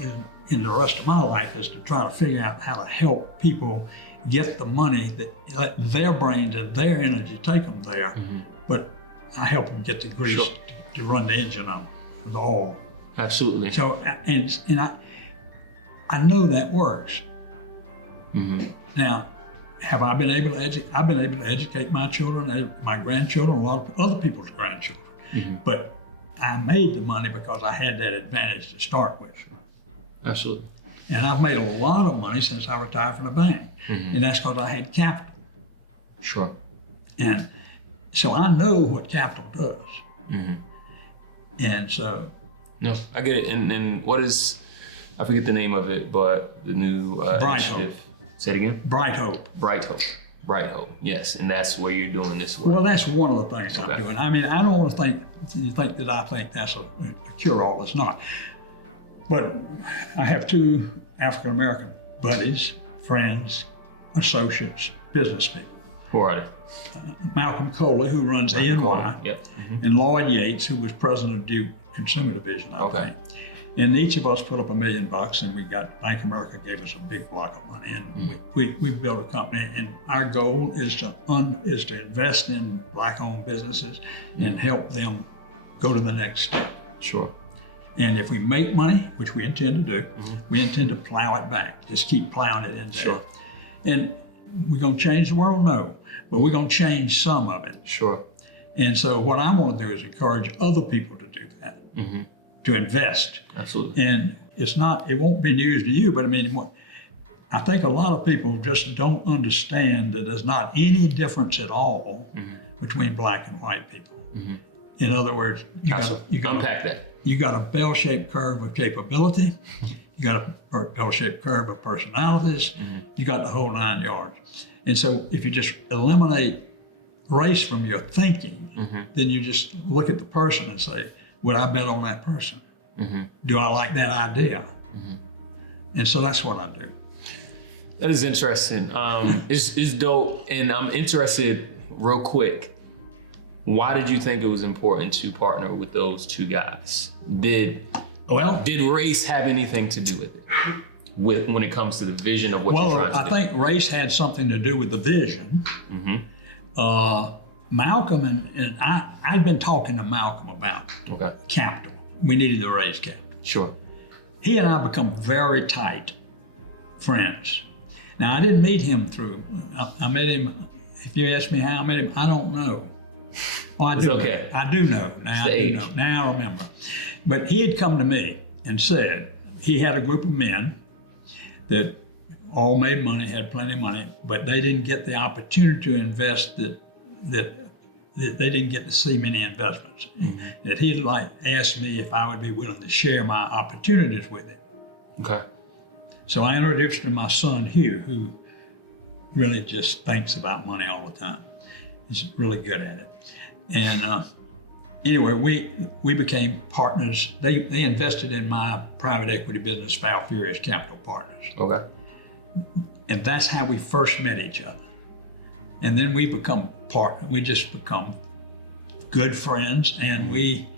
in the rest of my life is to try to figure out how to help people get the money, that let their brains and their energy take them there, but I help them get the grease to run the engine on the oil. Absolutely. So and I know that works. Now, have I been able to educate? I've been able to educate my children, my grandchildren, a lot of other people's grandchildren, but I made the money because I had that advantage to start with. Absolutely. And I've made a lot of money since I retired from the bank, and that's because I had capital. Sure. And so I know what capital does. And so. No, I get it. And what is, I forget the name of it, but the new Bright initiative. Hope. Say it again? Bright Hope. Bright Hope. Bright Hope. Yes, and that's where you're doing this work. Well, that's one of the things I'm doing. I mean, I don't want to think that I think that's a cure-all. It's not. But I have 2 African American buddies, friends, associates, business people. Who are they? Malcolm Coley, who runs ENY, Yep. and Lloyd Yates, who was president of Duke Consumer Division, I think. And each of us put up $1 million, and we got, Bank of America gave us a big block of money, and we built a company. And our goal is to invest in Black-owned businesses and help them go to the next step. Sure. And if we make money, which we intend to do, we intend to plow it back. Just keep plowing it in there. Sure. And we're going to change the world? No. But we're going to change some of it. Sure. And so what I want to do is encourage other people to do that, to invest. Absolutely. And it won't be news to you, but I mean, I think a lot of people just don't understand that there's not any difference at all between Black and white people. In other words, you got unpack that. You got a bell-shaped curve of capability. You got a bell-shaped curve of personalities. You got the whole 9 yards. And so if you just eliminate race from your thinking, then you just look at the person and say, would I bet on that person? Do I like that idea? And so that's what I do. That is interesting. It's dope. And I'm interested, real quick, why did you think it was important to partner with those 2 guys? Did race have anything to do with it? When it comes to the vision of what you're trying to do? I think race had something to do with the vision. Malcolm and I'd been talking to Malcolm about capital. We needed to raise capital. Sure. He and I become very tight friends. Now, I didn't meet him I met him, if you ask me how I met him, I don't know. Well, I do. Okay. I do know. Now I do know. Now I remember. But he had come to me and said he had a group of men that all made money, had plenty of money, but they didn't get the opportunity to invest that they didn't get to see many investments. That he'd asked me if I would be willing to share my opportunities with him. Okay. So I introduced him to my son, Hugh, who really just thinks about money all the time. He's really good at it. And anyway, we became partners. They invested in my private equity business, Foul Furious Capital Partners. Okay. And that's how we first met each other. And then we become partners. We just become good friends, and we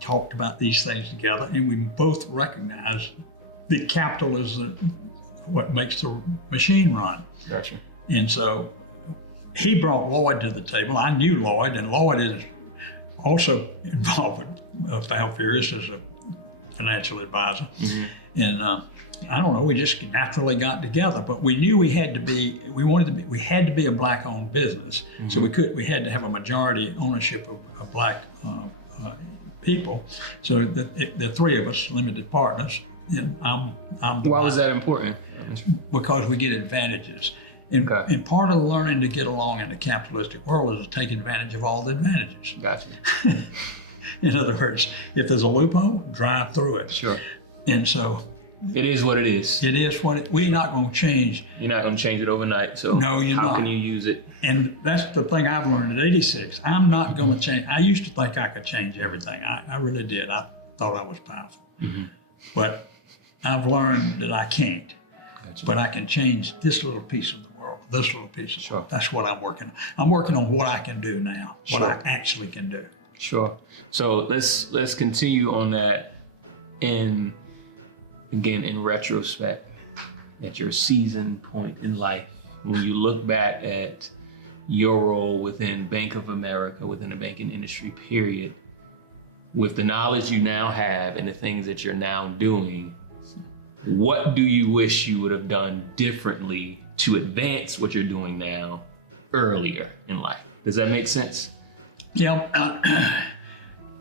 talked about these things together, and we both recognized that capital is what makes the machine run. Gotcha. And so he brought Lloyd to the table. I knew Lloyd, and Lloyd is also involved with Foul Furious as a financial advisor. And I don't know, we just naturally got together, but we knew we had to be a Black-owned business. So we had to have a majority ownership of Black people. So the 3 of us, limited partners, and I'm Why was that important? Because we get advantages. And part of learning to get along in the capitalistic world is to take advantage of all the advantages. Gotcha. In other words, if there's a loophole, drive through it. Sure. And so it is what it is. It is what we're not going to change. You're not going to change it overnight. So no, you're how not. Can you use it? And that's the thing I've learned at 86. I'm not going to change. I used to think I could change everything. I really did. I thought I was powerful. but I've learned that I can't. Gotcha. But I can change this little piece of the world, this little piece of the world. That's what I'm working on. I'm working on what I can do now, what I actually can do. Sure. So let's continue on that. And again, in retrospect, at your season point in life, when you look back at your role within Bank of America, within the banking industry, period, with the knowledge you now have and the things that you're now doing, what do you wish you would have done differently to advance what you're doing now earlier in life? Does that make sense? Yeah.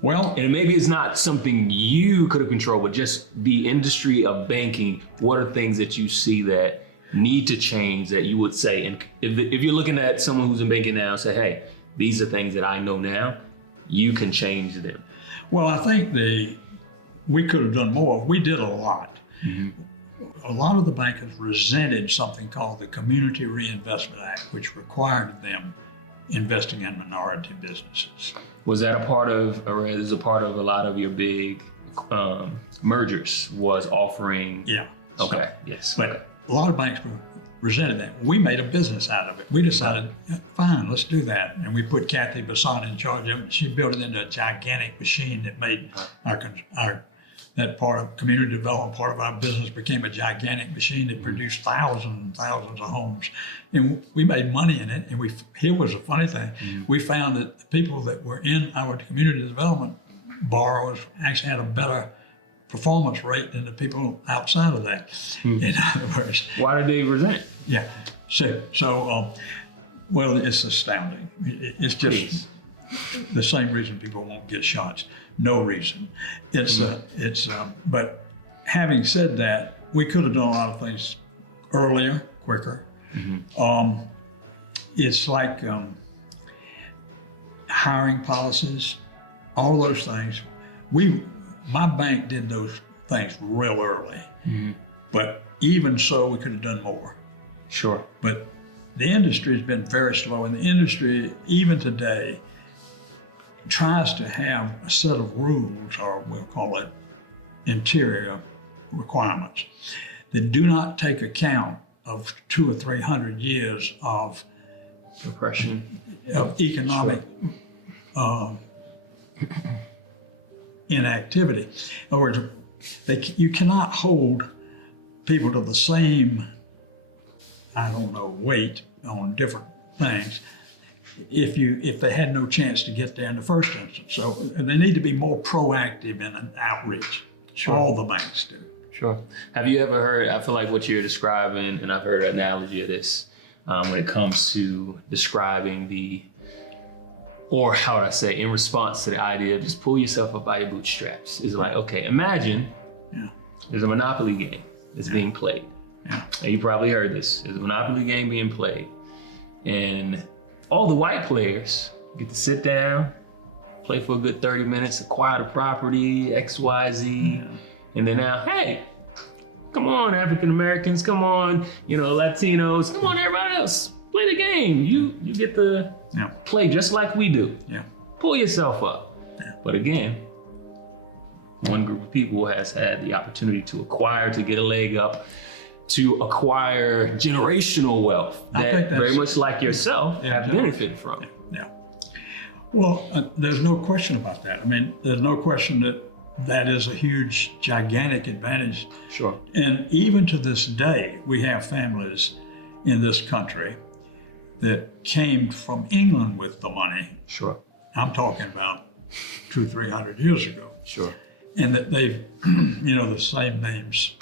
Well, And maybe it's not something you could have controlled, but just the industry of banking. What are things that you see that need to change that you would say? And if you're looking at someone who's in banking now, say, hey, these are things that I know now, you can change them. well, I think we could have done more. We did a lot. A lot of the bankers resented something called the Community Reinvestment Act, which required them investing in minority businesses. Was that a part of, or is a part of a lot of your big mergers, was offering? Yeah. Okay, yes. But a lot of banks resented that. We made a business out of it. We decided, fine, let's do that. And we put Kathy Bassan in charge of it. She built it into a gigantic machine that made that part of community development, part of our business, became a gigantic machine that produced thousands and thousands of homes. And we made money in it. And here was a funny thing. We found that the people that were in our community development borrowers actually had a better performance rate than the people outside of that. In other words, Why did they resent? yeah. So well, it's astounding. It's just the same reason people won't get shots. No reason. But having said that, we could have done a lot of things earlier, quicker. It's like hiring policies, all those things. My bank did those things real early, but even so, we could have done more. Sure. But the industry has been very slow, and the industry, even today, tries to have a set of rules, or we'll call it interior requirements, that do not take account of 200 or 300 years of Depression. of economic inactivity. In other words, you cannot hold people to the same, weight on different things if they had no chance to get there in the first instance. So they need to be more proactive in an outreach. Sure. All the banks do. Sure. Have you ever heard, I feel like what you're describing, and I've heard an analogy of this when it comes to describing or how would I say, in response to the idea of just pull yourself up by your bootstraps. It's like, okay, imagine there's a Monopoly game that's being played. Yeah. And you probably heard this. There's a Monopoly game being played. And all the white players get to sit down, play for a good 30 minutes, acquire the property, X, Y, Z. And then now, hey, come on, African Americans, come on, Latinos, come on, everybody else, play the game. You get to play just like we do. Yeah. Pull yourself up. Yeah. But again, one group of people has had the opportunity to acquire, to get a leg up, to acquire generational wealth that very much like yourself have benefited from. Yeah. Well, there's no question about that. I mean, there's no question that is a huge, gigantic advantage. Sure. And even to this day, we have families in this country that came from England with the money. Sure. I'm talking about 200-300 years ago. Sure. And that they've, the same names.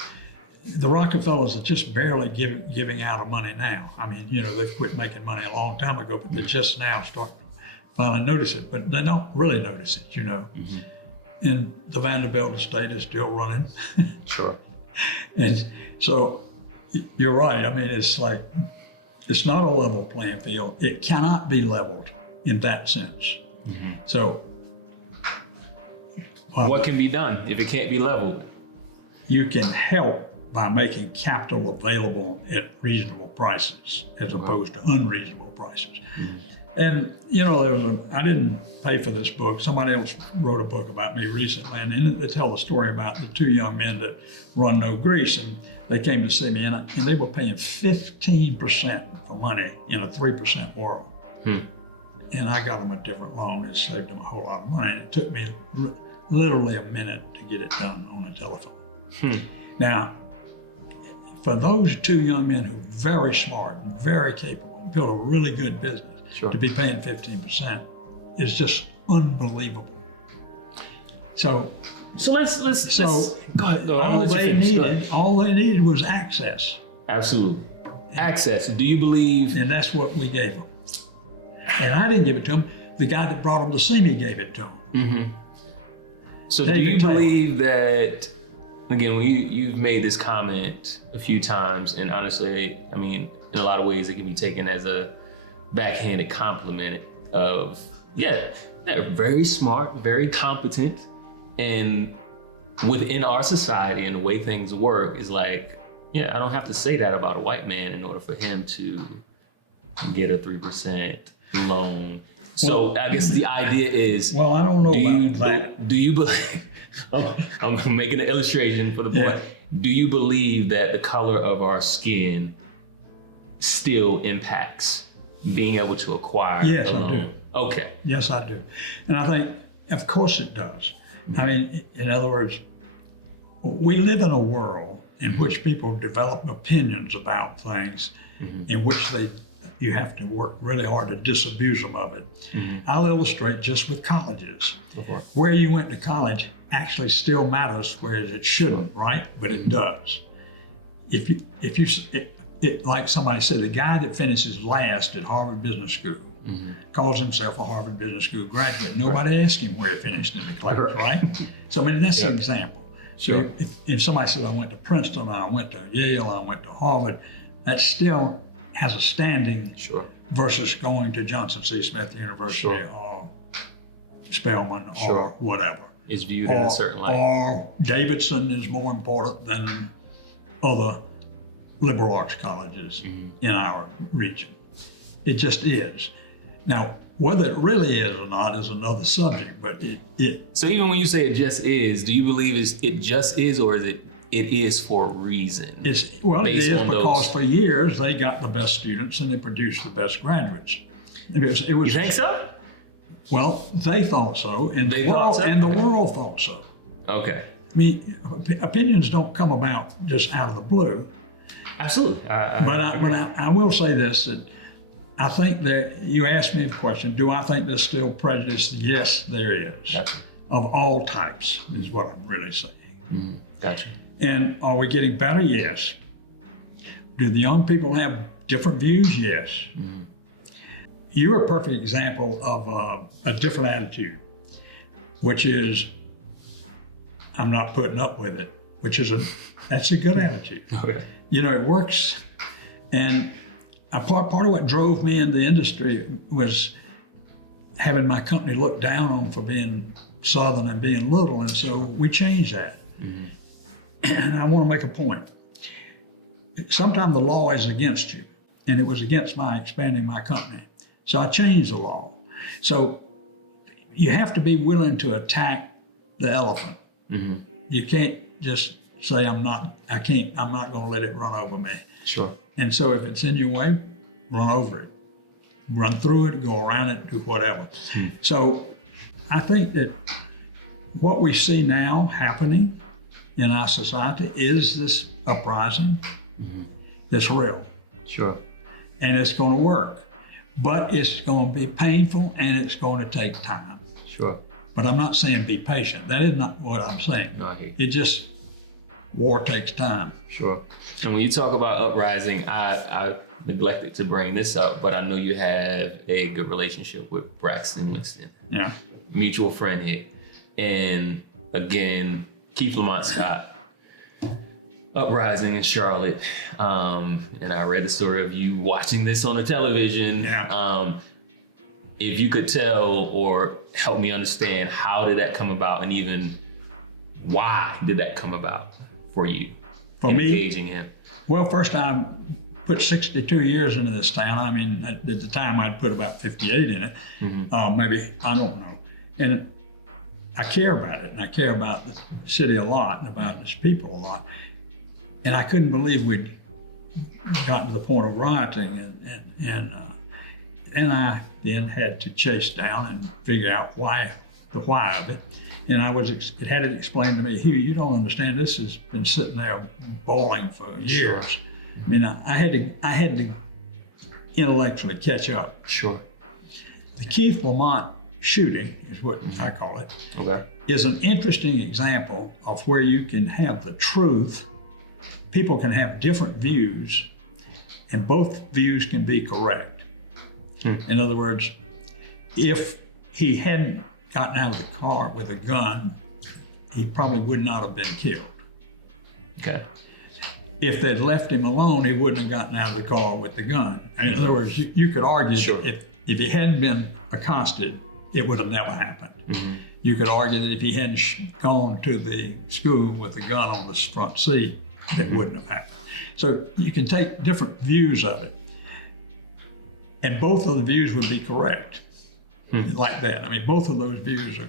The Rockefellers are just barely giving out money now. I mean, they've quit making money a long time ago, but they're just now starting to finally notice it. But they don't really notice it, And the Vanderbilt estate is still running. Sure. And so you're right. I mean, it's like, it's not a level playing field. It cannot be leveled in that sense. So what can be done if it can't be leveled? You can help by making capital available at reasonable prices as opposed to unreasonable prices. And you know, I didn't pay for this book. Somebody else wrote a book about me recently, and in it they tell the story about the two young men that run No Grease, and they came to see me, and they were paying 15% for money in a 3% world. And I got them a different loan. It saved them a whole lot of money. And it took me literally a minute to get it done on the telephone. Now, for those two young men who are very smart and very capable, built a really good business, to be paying 15% is just unbelievable. So let's go. All they needed was access. Absolutely. Access. Do you believe? And that's what we gave them. And I didn't give it to them. The guy that brought them to see me gave it to them. So do you believe that, again, when you've made this comment a few times, and honestly, I mean, in a lot of ways it can be taken as a backhanded compliment of, they're very smart, very competent, and within our society and the way things work is like, I don't have to say that about a white man in order for him to get a 3% loan. So I guess the idea is, I don't know about that. Do you believe, I'm making an illustration for the boy. Yeah. Do you believe that the color of our skin still impacts being able to acquire a loan? I do. Okay. Yes, I do. And I think, of course it does. I mean, in other words, we live in a world in which people develop opinions about things in which you have to work really hard to disabuse them of it. I'll illustrate just with colleges. Where you went to college actually still matters, whereas it shouldn't, right? But it does. Like somebody said, the guy that finishes last at Harvard Business School calls himself a Harvard Business School graduate. Nobody asked him where he finished in the class, right? So, I mean, that's an example. So if somebody said, I went to Princeton, I went to Yale, I went to Harvard, that still has a standing versus going to Johnson C. Smith University or Spelman or whatever. Is viewed in a certain light. Or Davidson is more important than other liberal arts colleges in our region. It just is. Now, whether it really is or not is another subject, but it. So even when you say it just is, do you believe it just is, or is it is for a reason? It is because for years they got the best students and they produced the best graduates. It was. You think so? Well, they thought so, and the world thought so. Okay. I mean, opinions don't come about just out of the blue. Absolutely. But I will say this, that I think that you asked me a question, do I think there's still prejudice? Yes, there is. Gotcha. Of all types is what I'm really saying. Gotcha. And are we getting better? Yes. Do the young people have different views? Yes. You're a perfect example of a different attitude, which is, I'm not putting up with it, that's a good attitude. Okay. You know, it works. And part of what drove me in the industry was having my company looked down on for being Southern and being little. And so we changed that. And I want to make a point. Sometimes the law is against you, and it was against my expanding my company. So I changed the law. So you have to be willing to attack the elephant. You can't just say, I'm not going to let it run over me. Sure. And so if it's in your way, run over it. Run through it, go around it, do whatever. So I think that what we see now happening in our society is this uprising. It's real. Sure. And it's going to work. But it's going to be painful and it's going to take time. Sure. But I'm not saying be patient. That is not what I'm saying. No, I hear you. It just, war takes time. Sure. And when you talk about uprising, I neglected to bring this up, but I know you have a good relationship with Braxton Winston. Yeah. Mutual friend here. And again, Keith Lamont Scott, uprising in Charlotte. And I read the story of you watching this on the television. Yeah. If you could tell or help me understand, how did that come about, and even why did that come about for you? For me? Engaging him. Well, first put 62 years into this town. I mean, at the time I'd put about 58 in it. Maybe, I don't know. And I care about it, and I care about the city a lot and about its people a lot. And I couldn't believe we'd gotten to the point of rioting, and I then had to chase down and figure out the why of it. And it had it explained to me, Hugh, you don't understand, this has been sitting there boiling for years. Sure. I mean, I had to intellectually catch up. Sure. The Keith Lamont shooting is what I call it. Okay. Is an interesting example of where you can have the truth. People can have different views, and both views can be correct. In other words, if he hadn't gotten out of the car with a gun, he probably would not have been killed. Okay. If they'd left him alone, he wouldn't have gotten out of the car with the gun. And in other words, you could argue that if he hadn't been accosted, it would have never happened. You could argue that if he hadn't gone to the school with a gun on the front seat, it wouldn't have happened. So you can take different views of it, and both of the views would be correct. Like that. I mean, both of those views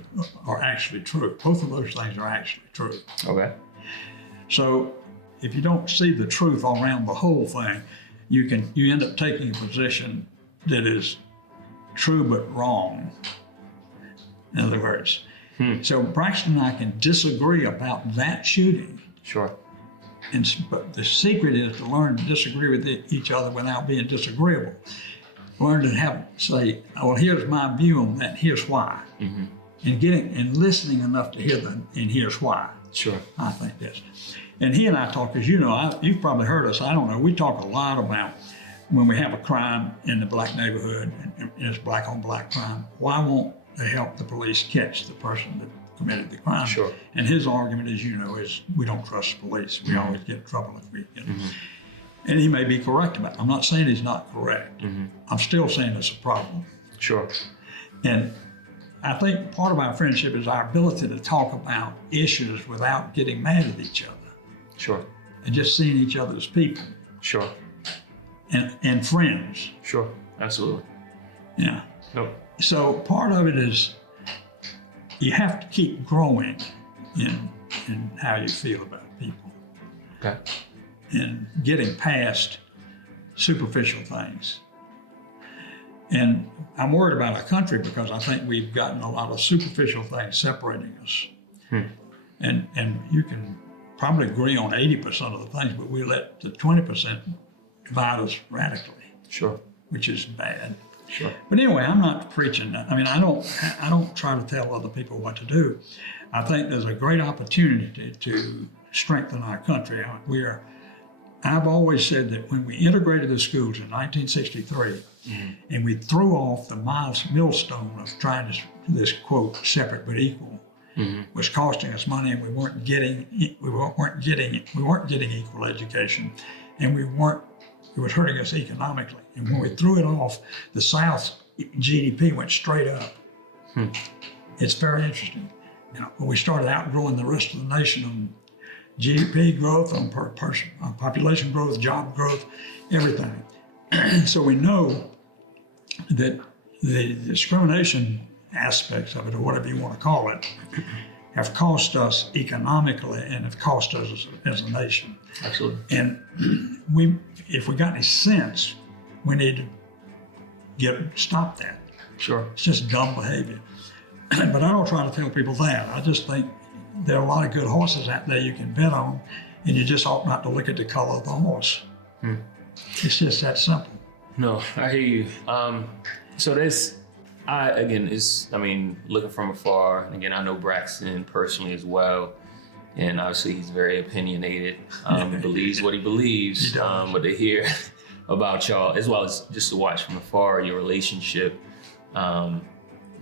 are actually true. Both of those things are actually true. Okay. So if you don't see the truth around the whole thing, you end up taking a position that is true but wrong. In other words. So Braxton and I can disagree about that shooting. Sure. But the secret is to learn to disagree with each other without being disagreeable. Learn to say, well, here's my view on that, here's why. And listening enough to hear them, and here's why. Sure. I think this. And he and I talk, as you know, you've probably heard us, I don't know, we talk a lot about when we have a crime in the black neighborhood, and it's black on black crime, why won't they help the police catch the person that committed the crime? Sure. And his argument, as you know, is we don't trust the police. We always get in trouble if we get And he may be correct about it. I'm not saying he's not correct. I'm still saying it's a problem. Sure. And I think part of our friendship is our ability to talk about issues without getting mad at each other. Sure. And just seeing each other as people. Sure. And friends. Sure. Absolutely. Yeah. Nope. So part of it is you have to keep growing in how you feel about people. Okay. And getting past superficial things. And I'm worried about our country because I think we've gotten a lot of superficial things separating us. And you can probably agree on 80% of the things, but we let the 20% divide us radically. Sure. Which is bad. Sure. But anyway, I'm not preaching that. I mean, I don't try to tell other people what to do. I think there's a great opportunity to strengthen our country. I've always said that when we integrated the schools in 1963, and we threw off the millstone of trying to this quote separate but equal, was costing us money, and we weren't getting equal education, and it was hurting us economically. And when we threw it off, the South's GDP went straight up. It's very interesting. When we started outgrowing the rest of the nation on GDP growth, on population growth, job growth, everything. So we know that the discrimination aspects of it, or whatever you want to call it, have cost us economically and have cost us as a nation. Absolutely. And if we got any sense, we need to stop that. Sure. It's just dumb behavior. But I don't try to tell people that. I just think there are a lot of good horses out there you can bet on, and you just ought not to look at the color of the horse. It's just that simple. No, I hear you. So looking from afar, and again, I know Braxton personally as well, and obviously he's very opinionated. He believes what he believes, but to hear about y'all, as well as just to watch from afar, your relationship,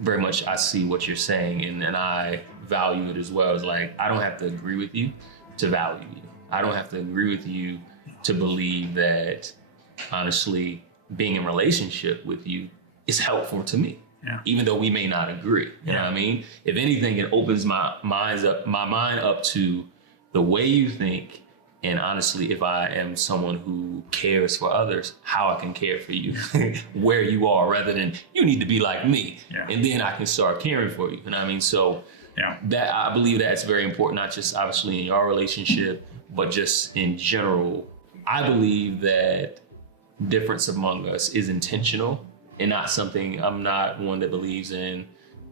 very much I see what you're saying, and I value it as well. It's like, I don't have to agree with you to value you. I don't have to agree with you to believe that, honestly, being in relationship with you is helpful to me. Yeah. Even though we may not agree. You know what I mean? If anything, it opens my mind up to the way you think And honestly, if I am someone who cares for others, how I can care for you where you are, rather than you need to be like me, and then I can start caring for you. You know what I mean? So that, I believe that's very important, not just obviously in your relationship, but just in general. I believe that difference among us is intentional and not something. I'm not one that believes in,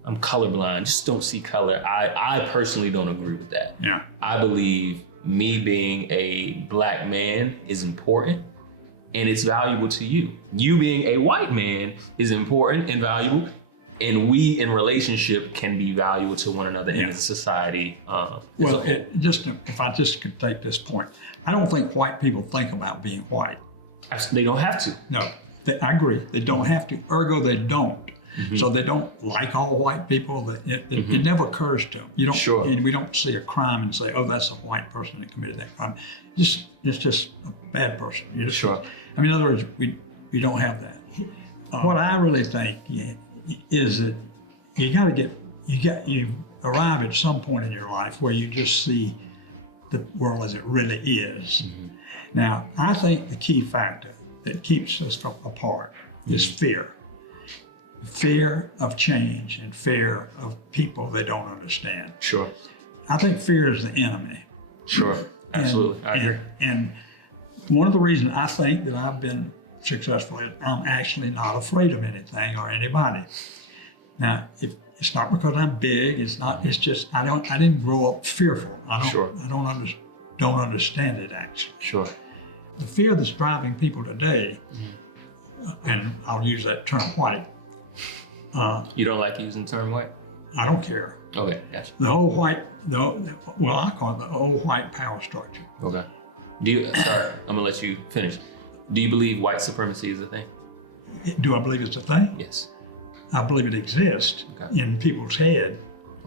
I'm colorblind, just don't see color. I personally don't agree with that. I believe me being a Black man is important and it's valuable to you. You being a white man is important and valuable, and we in relationship can be valuable to one another in a society. Well, if I just could take this point, I don't think white people think about being white. They don't have to. No, I agree. They don't have to. Ergo, they don't. So they don't like all white people. It never occurs to them. You don't. Sure. We don't see a crime and say, "Oh, that's a white person that committed that crime." It's just a bad person. Sure. I mean, in other words, we don't have that. What I really think is that you arrive at some point in your life where you just see the world as it really is. Now, I think the key factor that keeps us apart is fear. Fear of change and fear of people they don't understand. Sure. I think fear is the enemy. Sure. Absolutely. I agree. And one of the reasons I think that I've been successful is I'm actually not afraid of anything or anybody. Now, it's not because I'm big. It's not. It's just I didn't grow up fearful. I don't understand it actually. Sure. The fear that's driving people today, and I'll use that term white. You don't like using the term white? I don't care. Okay, gotcha. The whole white, I call it the old white power structure. Okay. Sorry, I'm gonna let you finish. Do you believe white supremacy is a thing? Do I believe it's a thing? Yes. I believe it exists in people's head.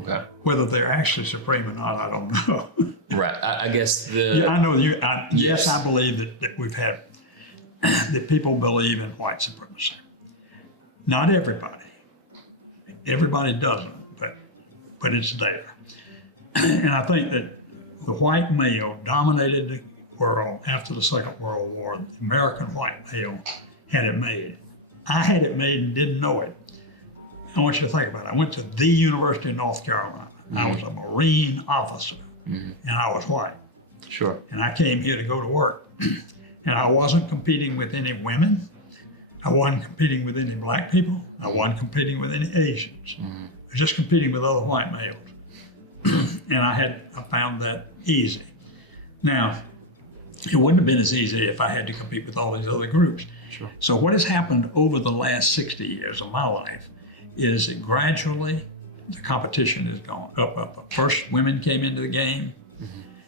Okay. Whether they're actually supreme or not, I don't know. Right. I guess I know you. Yes, I believe that we've had that people believe in white supremacy. Not everybody. Everybody doesn't, but it's there. And I think that the white male dominated the world after the Second World War. The American white male had it made. I had it made and didn't know it. I want you to think about it. I went to the University of North Carolina. I was a Marine officer, and I was white. Sure. And I came here to go to work. And I wasn't competing with any women. I wasn't competing with any Black people. I wasn't competing with any Asians. I was just competing with other white males. And I found that easy. Now, it wouldn't have been as easy if I had to compete with all these other groups. Sure. So what has happened over the last 60 years of my life is that gradually the competition has gone up. First, women came into the game.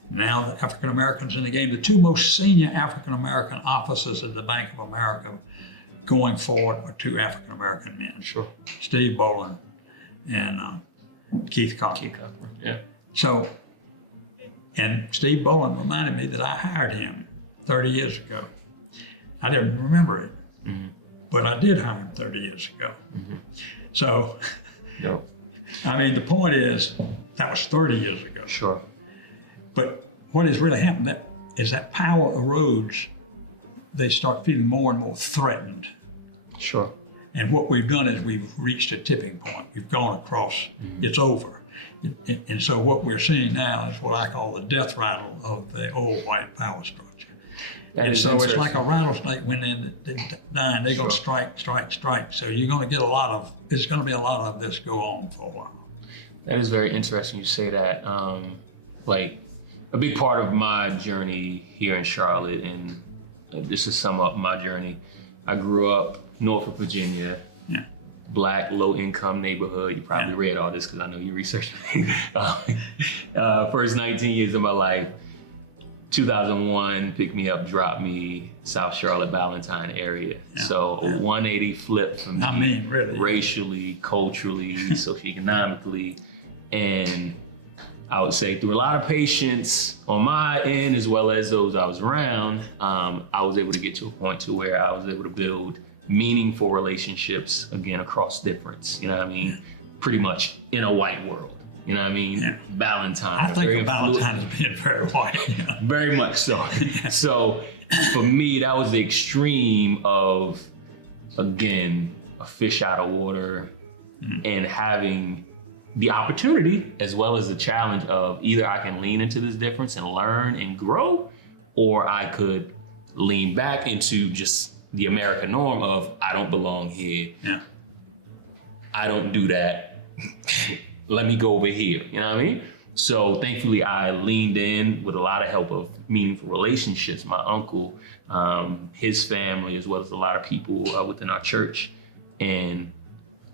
Now the African Americans in the game. The two most senior African American officers at the Bank of America going forward are two African American men. Sure. Steve Bolin and Keith Cochran. Yeah. So, and Steve Bolin reminded me that I hired him 30 years ago. I didn't remember it, but I did hire him 30 years ago. So, I mean, the point is, that was 30 years ago. Sure. But what has really happened is that power erodes. They start feeling more and more threatened. Sure. And what we've done is we've reached a tipping point. We've gone across. It's over. And so what we're seeing now is what I call the death rattle of the old white power structure. And so it's like a rattlesnake went in, dying. They're going to strike. So you're going to get there's going to be a lot of this go on for a while. That is very interesting you say that. Like a big part of my journey here in Charlotte, and just to sum up my journey, I grew up Norfolk, Virginia, Black, low-income neighborhood. You probably read all this because I know you researched me. First 19 years of my life, 2001, picked me up, dropped me, South Charlotte, Ballantyne area. So a 180 flip from me, really, racially, culturally, socioeconomically, and I would say through a lot of patience on my end, as well as those I was around, I was able to get to a point to where I was able to build meaningful relationships, again, across difference, you know what I mean? Pretty much in a white world, You know what I mean? Yeah. Valentine. I think very of Valentine as being very white. Very much so. So for me, that was the extreme of, again, a fish out of water and having the opportunity as well as the challenge of either I can lean into this difference and learn and grow, or I could lean back into just the American norm of I don't belong here. Yeah. I don't do that. Let me go over here. You know what I mean? So thankfully I leaned in with a lot of help of meaningful relationships. My uncle, his family, as well as a lot of people within our church. And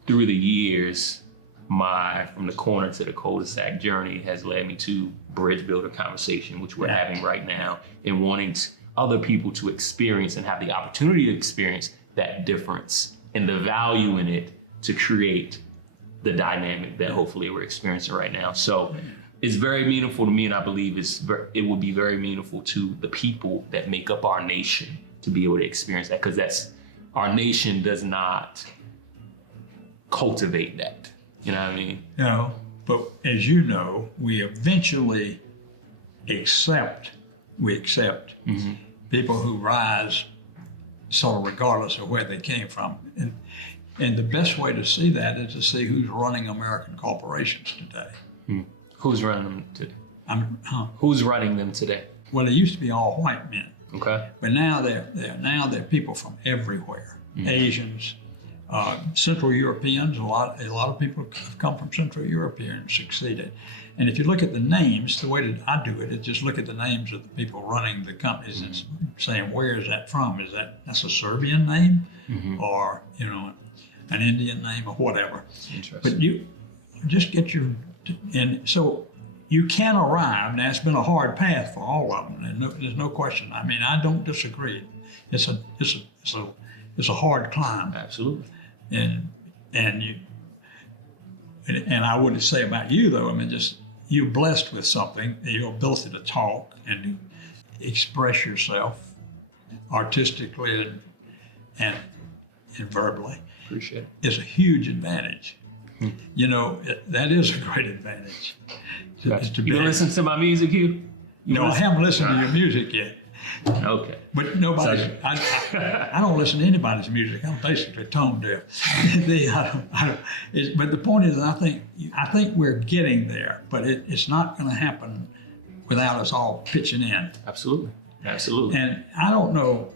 through the years, my from the corner to the cul-de-sac journey has led me to Bridge Builder Conversation, which we're having right now, and wanting other people to experience and have the opportunity to experience that difference and the value in it to create the dynamic that hopefully we're experiencing right now. So it's very meaningful to me, and I believe it will be very meaningful to the people that make up our nation to be able to experience that, because our nation does not cultivate that. You know what I mean? No, but as you know, we eventually accept people who rise sort of regardless of where they came from. And the best way to see that is to see who's running American corporations today. Who's running them today? Who's running them today? Well, they used to be all white men. Okay. But now they're people from everywhere. Asians, Central Europeans. A lot of people have come from Central Europe here and succeeded. And if you look at the names, the way that I do it is just look at the names of the people running the companies and saying, where is that from? That's a Serbian name, or an Indian name, or whatever. Interesting. But you just get and so you can arrive. Now, it's been a hard path for all of them, and there's no question. I mean, I don't disagree. It's a hard climb. Absolutely. And I would say about you, though, I mean, just you're blessed with something, your ability to talk and to express yourself artistically and verbally. Appreciate it. Is a huge advantage. That is a great advantage. You listen to my music, Hugh? I haven't listened to your music yet. Okay. But I don't listen to anybody's music. I'm basically tone deaf. But the point is, I think we're getting there, but it's not going to happen without us all pitching in. Absolutely. Absolutely. And I don't know,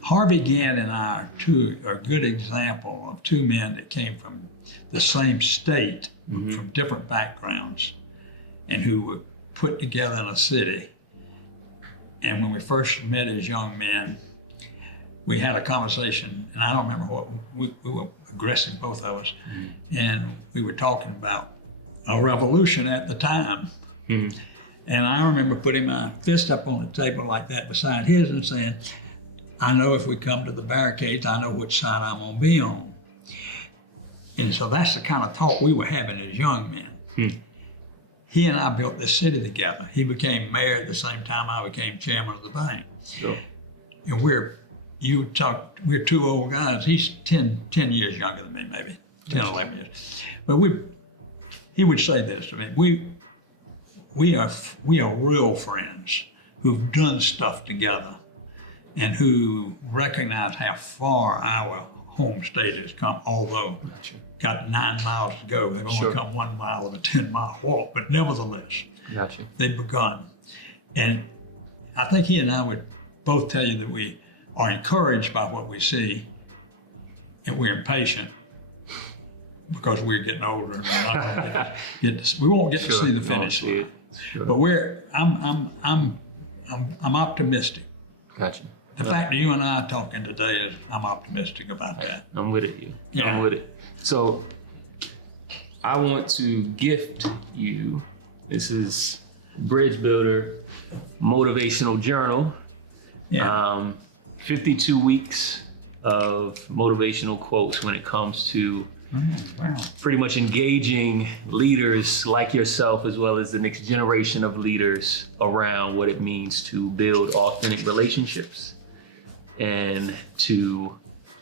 Harvey Gann and I are a good example of two men that came from the same state, from different backgrounds, and who were put together in a city. And when we first met as young men, we had a conversation, and I don't remember what, we were aggressive, both of us, and we were talking about a revolution at the time. And I remember putting my fist up on the table like that beside his and saying, I know if we come to the barricades, I know which side I'm gonna be on. And so that's the kind of talk we were having as young men. He and I built this city together. He became mayor at the same time I became chairman of the bank. Sure. And we're two old guys. He's 10 years younger than me, maybe 10, 11 years. But he would say this to me, we are real friends who've done stuff together and who recognize how far our home state has come, although got 9 miles to go. They've only come 1 mile of a 10-mile walk, but nevertheless, they've begun. And I think he and I would both tell you that we are encouraged by what we see, and we're impatient because we're getting older and we won't get to see the finish line. But I'm optimistic. Gotcha. The fact that you and I are talking today is, I'm optimistic about that. I'm with it, I'm with it. So I want to gift you, this is Bridge Builder Motivational Journal. 52 weeks of motivational quotes when it comes to pretty much engaging leaders like yourself, as well as the next generation of leaders around what it means to build authentic relationships and to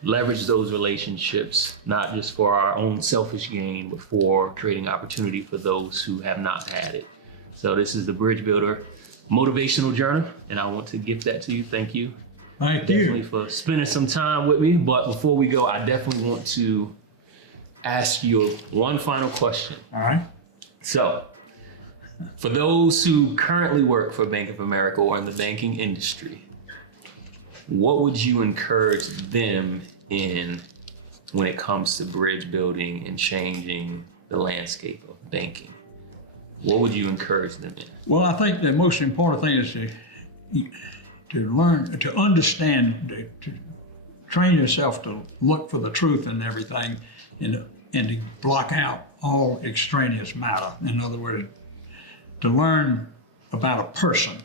leverage those relationships, not just for our own selfish gain, but for creating opportunity for those who have not had it. So this is the Bridge Builder Motivational Journal, and I want to gift that to you. Thank you. Thank Definitely you. for spending some time with me. But before we go, I definitely want to ask you one final question. All right. So, for those who currently work for Bank of America or in the banking industry, what would you encourage them in when it comes to bridge building and changing the landscape of banking? What would you encourage them in? Well, I think the most important thing is to learn, to understand, to train yourself to look for the truth in everything, and to block out all extraneous matter. In other words, to learn about a person,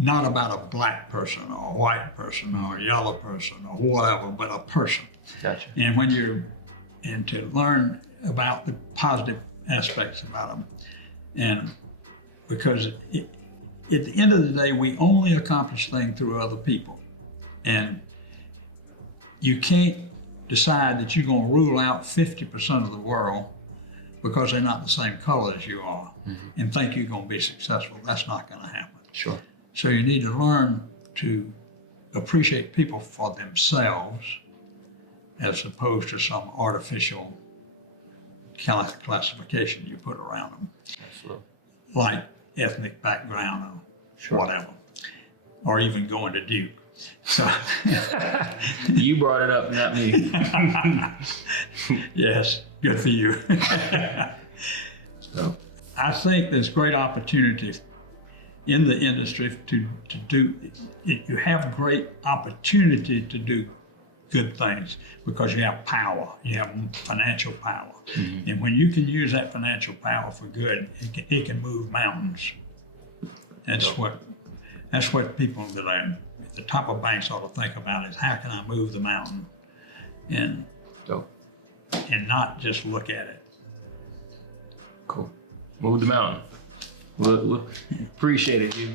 not about a black person or a white person or a yellow person or whatever, but a person. Gotcha. And to learn about the positive aspects about them. And because at the end of the day, we only accomplish things through other people. And you can't decide that you're going to rule out 50% of the world because they're not the same color as you are, and think you're going to be successful. That's not going to happen. Sure. So you need to learn to appreciate people for themselves as opposed to some artificial classification you put around them, Absolutely. like ethnic background or whatever, or even going to Duke. So You brought it up, not me. yes, good for you. So, I think there's great opportunity in the industry to do, you have great opportunity to do good things because you have power, you have financial power. And when you can use that financial power for good, it can move mountains. That's what people that are at the top of banks ought to think about is how can I move the mountain and not just look at it. Cool. Move the mountain. We'll appreciate it, Hugh.